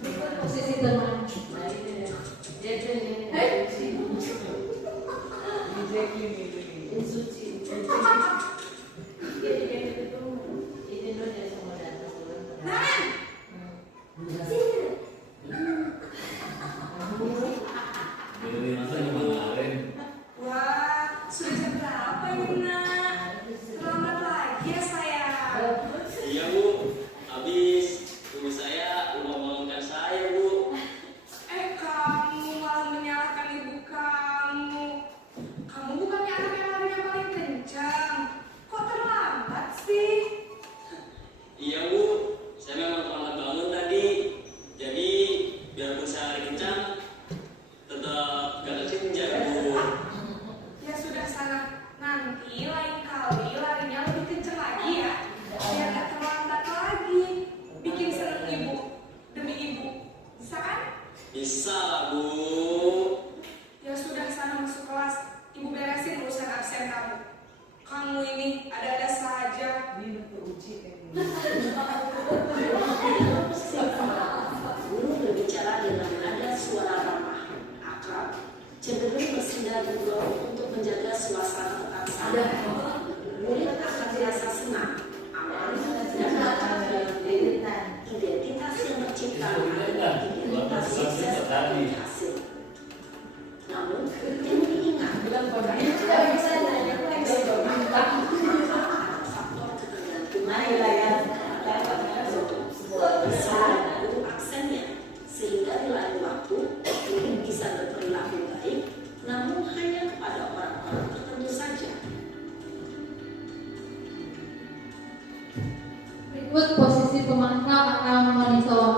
Berikut posisi teman. Ini masa kemarin. Wah, sudah jam berapa ini, nak? Selamat lagi ya, sayang. Iya, Bu. Habis. Ibu saya lupa membangunkan saya, Bu. Kamu malah menyalahkan ibu kamu. Kamu bukannya anak yang larinya paling kencang. Kok terlambat sih? Iya, Bu. Saya memang terlambat bangun tadi. Jadi, biarpun saya lari kencang, tetap gak tersenja, Bu. Ya sudah sana. Nanti lain kali larinya lebih kencang lagi ya. Biar gak terlambat lagi. Bikin seneng ibu. Demi ibu. Bisa kan? Bisa lah, Bu. Ya sudah sana masuk kelas. Ibu beresin urusan absen kamu. Kamu ini ada-ada saja. Guru berbicara dengan nada suara ramah, akrab, cenderung bersenda gurau untuk menjaga suasana tetap sama. Murid akan merasa senang, aman, dan akan identitas yang tercipta adalah identitas sukses dan berhasil. Namun, yang diingat faktor ketergantungan guru aksennya, sehingga di lain waktu murid bisa berperilaku baik, namun hanya kepada orang-orang tertentu saja. Berikut posisi pemangkam atau monitor.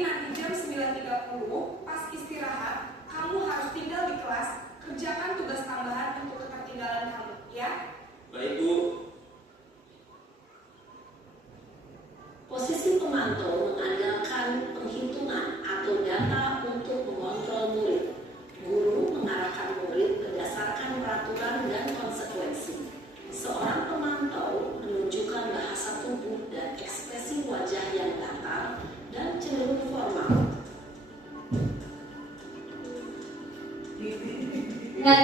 Jadi nanti jam 9.30 pas istirahat, kamu harus tinggal di kelas, kerjakan tugas tambahan untuk ketertinggalan kamu, ya? Baik, Bu. Posisi pemantau mengandalkan penghitungan atau data untuk mengontrol murid. Guru mengarahkan murid berdasarkan peraturan dan konsekuensi. Seorang pemantau menunjukkan bahasa tubuh dan ekspresi wajah yang datar dan cenderung formal. Dan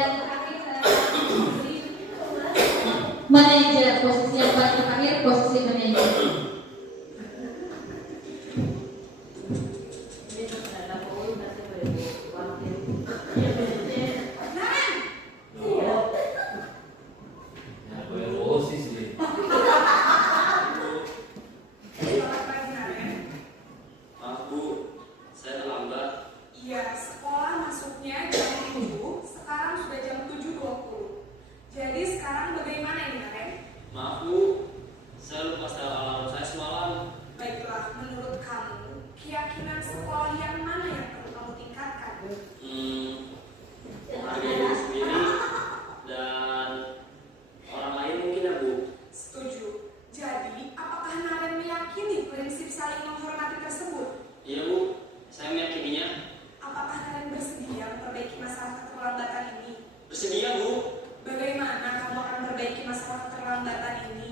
manajer, posisi yang paling terakhir posisi manajer. Selamat pagi, Naren. Maaf, Bu. Saya terlambat. Iya, sekolah masuknya jam 7, sekarang sudah jam 7.20. Jadi sekarang bagaimana ini, Naren? Maaf, Bu. Saya lupa setel alarm saya semalam. Baiklah, menurut kamu, keyakinan sekolah yang mana yang perlu kamu tingkatkan? Harga diri sendiri dan orang lain mungkin ya, Bu. Setuju. Jadi, apakah Naren meyakini prinsip saling menghormati tersebut? Iya, Bu. Saya meyakininya. Apakah Naren bersedia memperbaiki masalah keterlambatan ini? Bersedia, Bu. Bagaimana kamu akan memperbaiki masalah keterlambatan ini?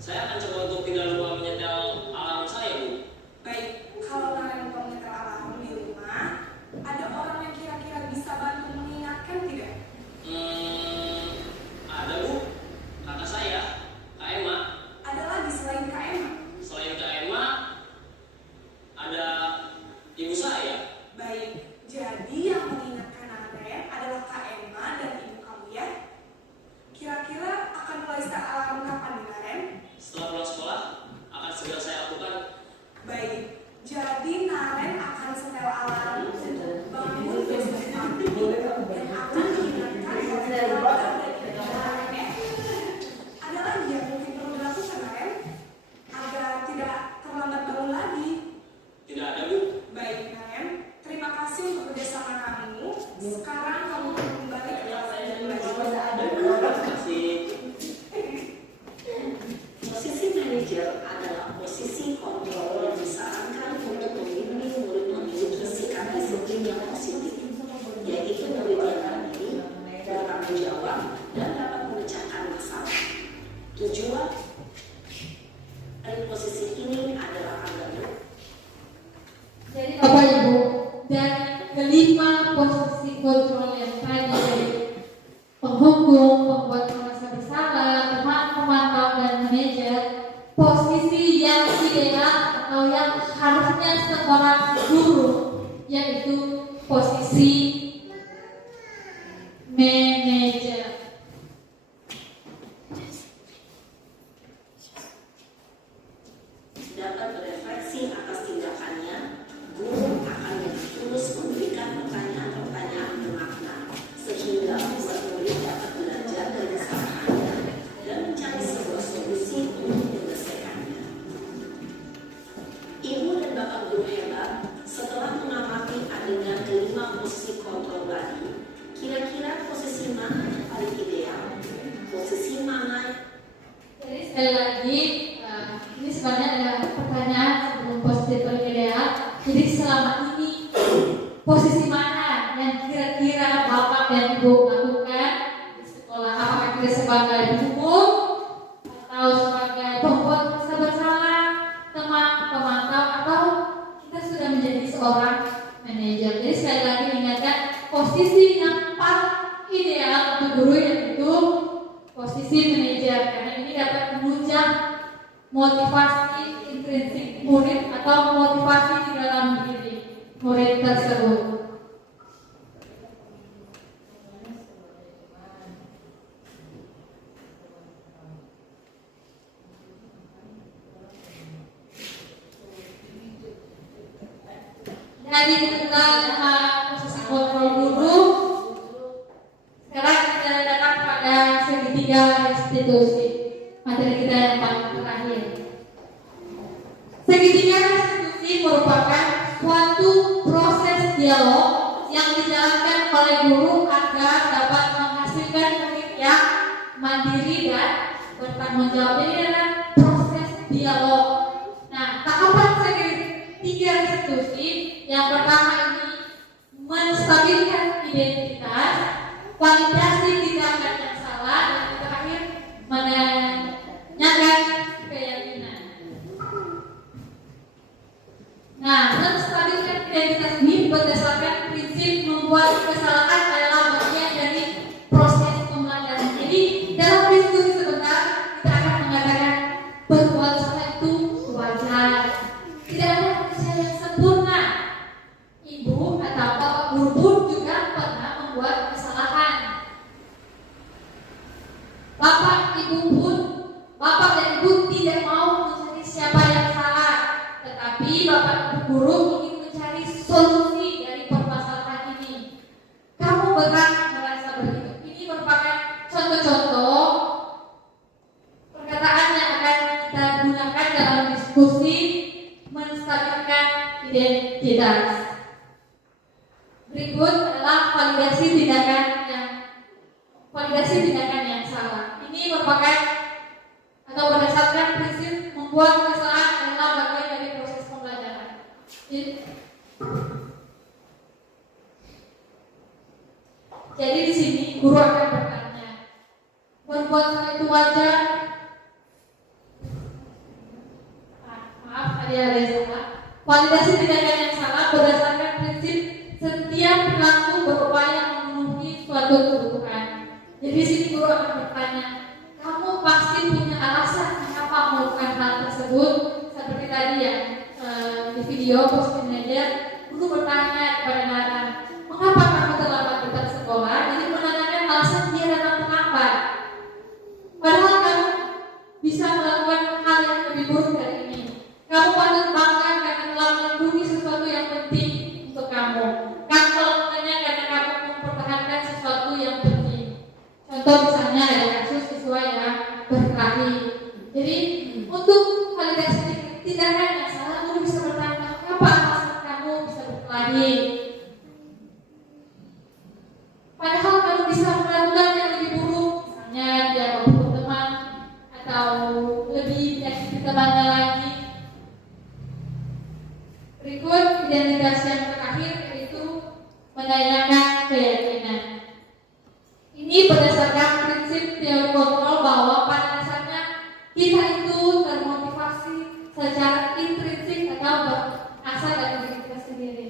Saya akan coba untuk tidak lupa menyetel alarm saya, Bu. Baik, kalau Naren lupa menyetel alarm di rumah, ada orang yang kira-kira bisa bantu mengingatkan tidak? Ada, Bu. Kakak saya, Kak Emma. Ada lagi selain Kak Emma? Selain Kak Emma, ada ibu saya. Baik, jadi yang mengingatkan Naren adalah Kak Emma dan ibu kamu, ya? Kira-kira akan mulai start alarm kapan nih, Naren? Setelah pulang sekolah, akan segera saya lakukan. Baik, jadi Naren akan setel alarm untuk bangun besok pagi dan akan mengingatkan keterlambatan dari Naren, ya? Ada lagi yang mungkin perlu dilakukan, Naren? Agar tidak terlambat bangun lagi. Tidak ada, Bu. Baik, Naren. Terima kasih untuk kerjasama kamu. Sekarang kamu perlu kembali ke kelas dan belajar. Terima kasih. Posisi manajer adalah posisi kontrol yang disarankan untuk membimbing murid memiliki sikap disiplin yang positif, yaitu murid yang mandiri, bertanggung jawab, dan dapat memecahkan masalah. Tujuan dari posisi ini adalah agar Jadi Bapak Ibu, dari kelima posisi kontrol yang tadi, penghukum, pembuat merasa bersalah, pemantau dan manajer, posisi yang ideal atau yang harusnya seorang guru yaitu posisi manajer. dapat berefleksi atas tindakannya. Guru akan lebih tulus memberikan pertanyaan-pertanyaan bermakna sehingga membuat murid dapat belajar dari kesalahannya dan mencari sebuah solusi untuk menyelesaikannya. Ibu dan bapak guru hebat, setelah mengamati adanya kelima posisi kontrol tadi, kira-kira posisi mana yang paling ideal? Posisi mana? Jadi sekali lagi, ini sebenarnya ada pertanyaan sebelum posisi paling ideal. Jadi selama ini posisi mana yang kira-kira Bapak dan Ibu lakukan di sekolah? Apakah kita sebagai hukum atau sebagai pembuat merasa bersalah, teman pemantau, atau kita sudah menjadi seorang manajer? Jadi sekali lagi mengingatkan posisi yang paling ideal untuk guru yaitu posisi manajer, karena ini dapat menunjang motivasi intrinsik murid atau motivasi di dalam diri murid tersebut. Dari tentang posisi kontrol guru, sekarang kita datang pada segitiga institusi. Materi kita yang paling terakhir. Segitiga restitusi merupakan suatu proses dialog yang dijalankan oleh guru agar dapat menghasilkan murid yang mandiri dan bertanggung jawab. Ini adalah proses dialog. Nah, tahapan segitiga restitusi yang pertama ini menstabilkan identitas, validasi tindakan yang salah, dan yang terakhir menanyakan keyakinan. Nah, menstabilkan identitas ini berdasarkan prinsip membuat kesalahan adalah bagian dari proses pembelajaran. Jadi dalam diskusi sebentar kita akan mengatakan berbuat salah itu wajar. Tidak ada manusia yang sempurna. Ibu atau bapak guru pun juga pernah membuat kesalahan. Bapak dan ibu tidak mau mencari siapa yang salah, tetapi bapak dan guru ingin mencari solusi dari permasalahan ini. Kamu berhak merasa begitu. Ini merupakan contoh-contoh perkataan yang akan kita gunakan dalam diskusi menstabilkan identitas. Berikut adalah validasi tindakan yang salah. Ini merupakan atau berdasarkan prinsip membuat kesalahan adalah bagian dari proses pembelajaran. Jadi di sini guru akan bertanya, berbuat salah itu wajar? Maaf, ada salah. Validasi tindakan yang salah berdasarkan prinsip setiap pelaku berupaya memenuhi suatu kebutuhan. Jadi di sini guru akan bertanya, kamu pasti punya alasan kenapa melakukan hal tersebut. Seperti tadi ya di video posting media, guru bertanya kepada Nara, mengapa kamu terlambat datang sekolah? Jadi menanyakan alasan dia datang terlambat. Padahal kamu bisa melakukan hal yang lebih buruk dari ini. Kamu patut bangga karena telah melindungi sesuatu yang penting untuk kamu. Kamu melakukannya karena kamu mempertahankan sesuatu yang penting. Contoh misalnya ada kasus siswa yang berkelahi. Jadi untuk validasi tindakan yang salah, guru bisa bertanya, kenapa alasan kamu bisa berkelahi? Padahal kamu bisa melakukan yang lebih buruk, misalnya dia membunuh teman atau lebih menyakiti temannya lagi. Berikut identitas yang terakhir yaitu menanyakan keyakinan. Ini berdasarkan prinsip teori kontrol bahwa pada dasarnya kita itu termotivasi secara intrinsik atau berasal dari diri kita sendiri.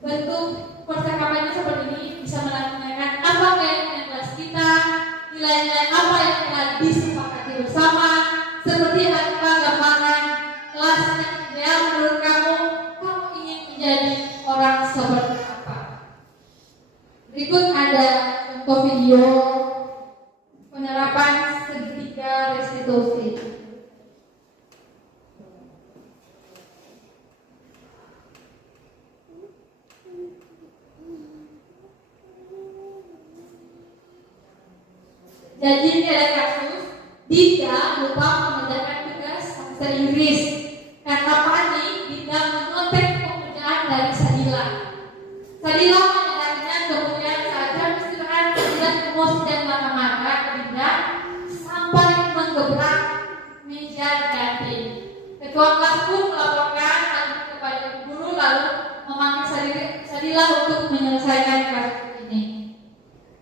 Bentuk percakapannya seperti ini bisa menanyakan apa keyakinan kelas kita, nilai-nilai apa yang telah disepakati bersama, seperti apa gambaran kelas yang ideal menurut kamu ingin menjadi orang seperti apa. Berikut ada contoh video penerapan segitiga restitusi. Jadi ini ada kasus Dinda lupa mengerjakan tugas bahasa Inggris. Karena panik, Dinda mengontek pekerjaan dari Sadila. Sadila menyadarnya, kemudian saat jam istirahat Dinda emosi dan marah-marah ke Dinda sampai menggebrak meja kantin. Ketua kelas pun melaporkan hal itu kepada guru lalu memanggil Sadila untuk menyelesaikan kasus ini.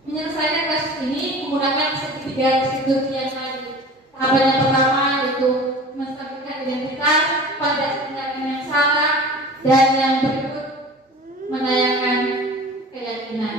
Menyelesaikan kasus ini menggunakan segitiga restitusi yang tadi. Tahapan yang pertama yaitu menstabilkan identitas, validasi tindakan yang salah, dan yang berikut menanyakan keyakinan.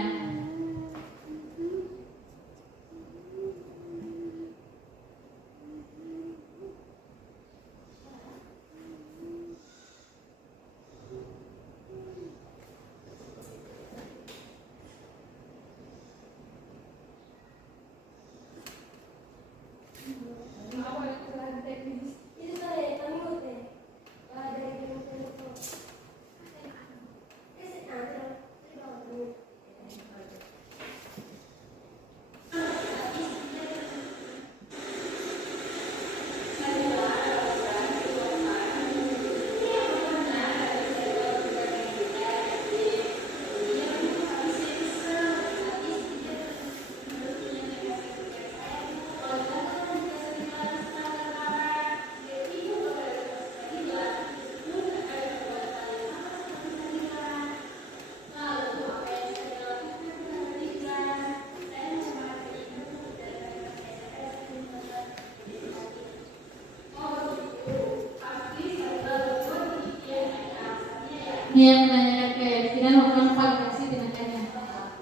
Ini yang menanyakan keyakinan orang validasi tindakan yang salah.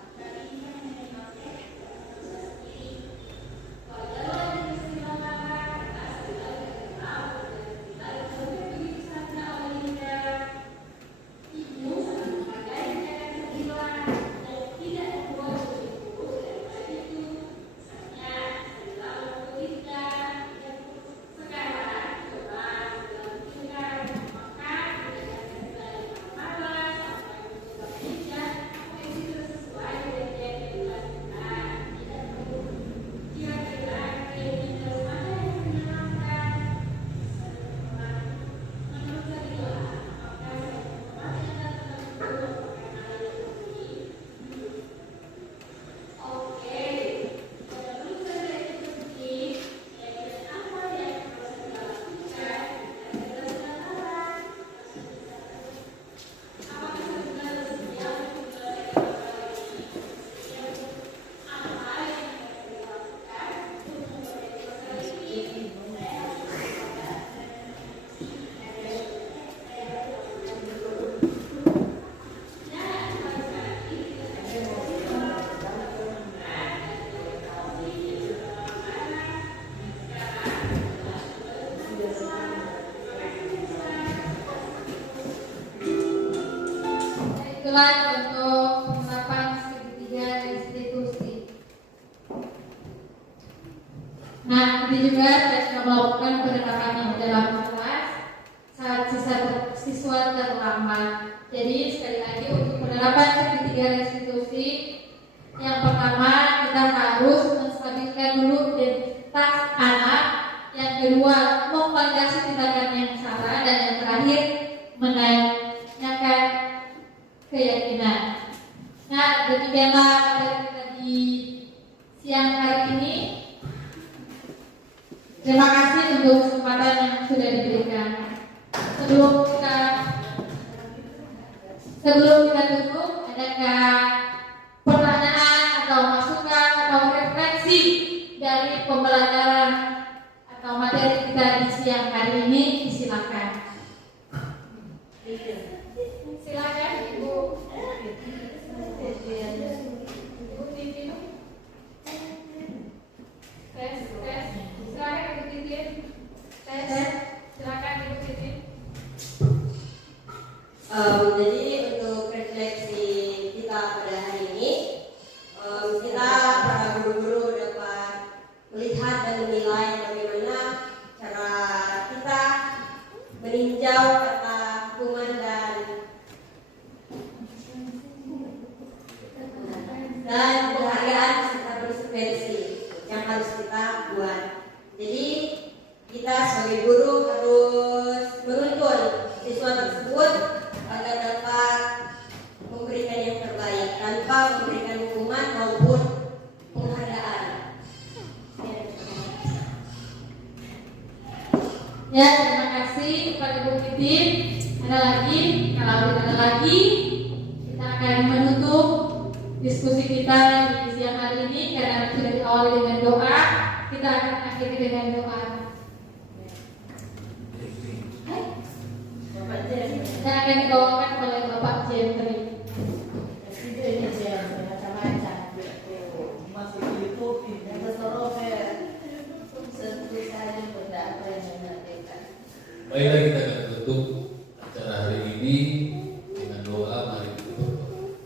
Itulah contoh penerapan segitiga restitusi. Nah, ini juga saya sudah melakukan penerapan yang dalam kelas saat siswa terlambat. Jadi sekali lagi untuk penerapan segitiga restitusi, yang pertama kita harus menstabilkan dulu identitas anak, yang kedua memvalidasi tindakan yang salah, dan yang terakhir menanyakan keyakinan. Nah, demikianlah materi kita di siang hari ini. Terima kasih untuk kesempatan yang sudah diberikan. Sebelum kita tutup, adakah pertanyaan atau masukan atau refleksi dari pembelajaran atau materi kita di siang hari ini? Silakan. Silakan Ibu. Ibu Titin. Tes. Silakan Ibu Titin. Tes. Silakan Ibu Titin. Jadi untuk refleksi kita pada hari ini, kita para guru-guru dapat melihat dan menilai bagaimana cara kita meninjau kata hukuman dan penghargaan serta konsekuensi yang harus kita buat. Jadi kita sebagai guru harus menuntun siswa tersebut agar dapat memberikan yang terbaik tanpa memberikan hukuman maupun penghargaan. Ya, terima kasih kepada Ibu Titin. Ada lagi? Kalau tidak ada lagi, kita akan menutup diskusi kita di siang hari ini karena sudah diawali dengan doa. Kita akan akhiri dengan doa. Kita akan dibawakan oleh Bapak Jentri. Baiklah, kita akan tutup acara hari ini dengan doa. Mari kita berdoa.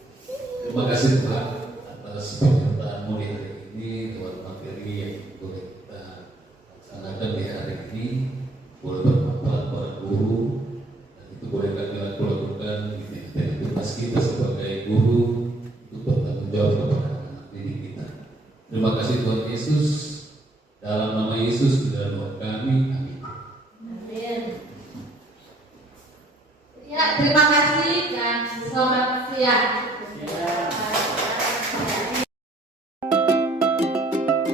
Terima kasih Tuhan atas penyertaan-Mu di hari ini lewat materi yang boleh kita laksanakan di hari ini, boleh bermanfaat para guru, dan itu boleh kami lakukan identitas kita sebagai guru untuk bertanggung jawab kepada anak didik kita. Terima kasih Tuhan Yesus. Dalam nama Yesus di dalam doa kami.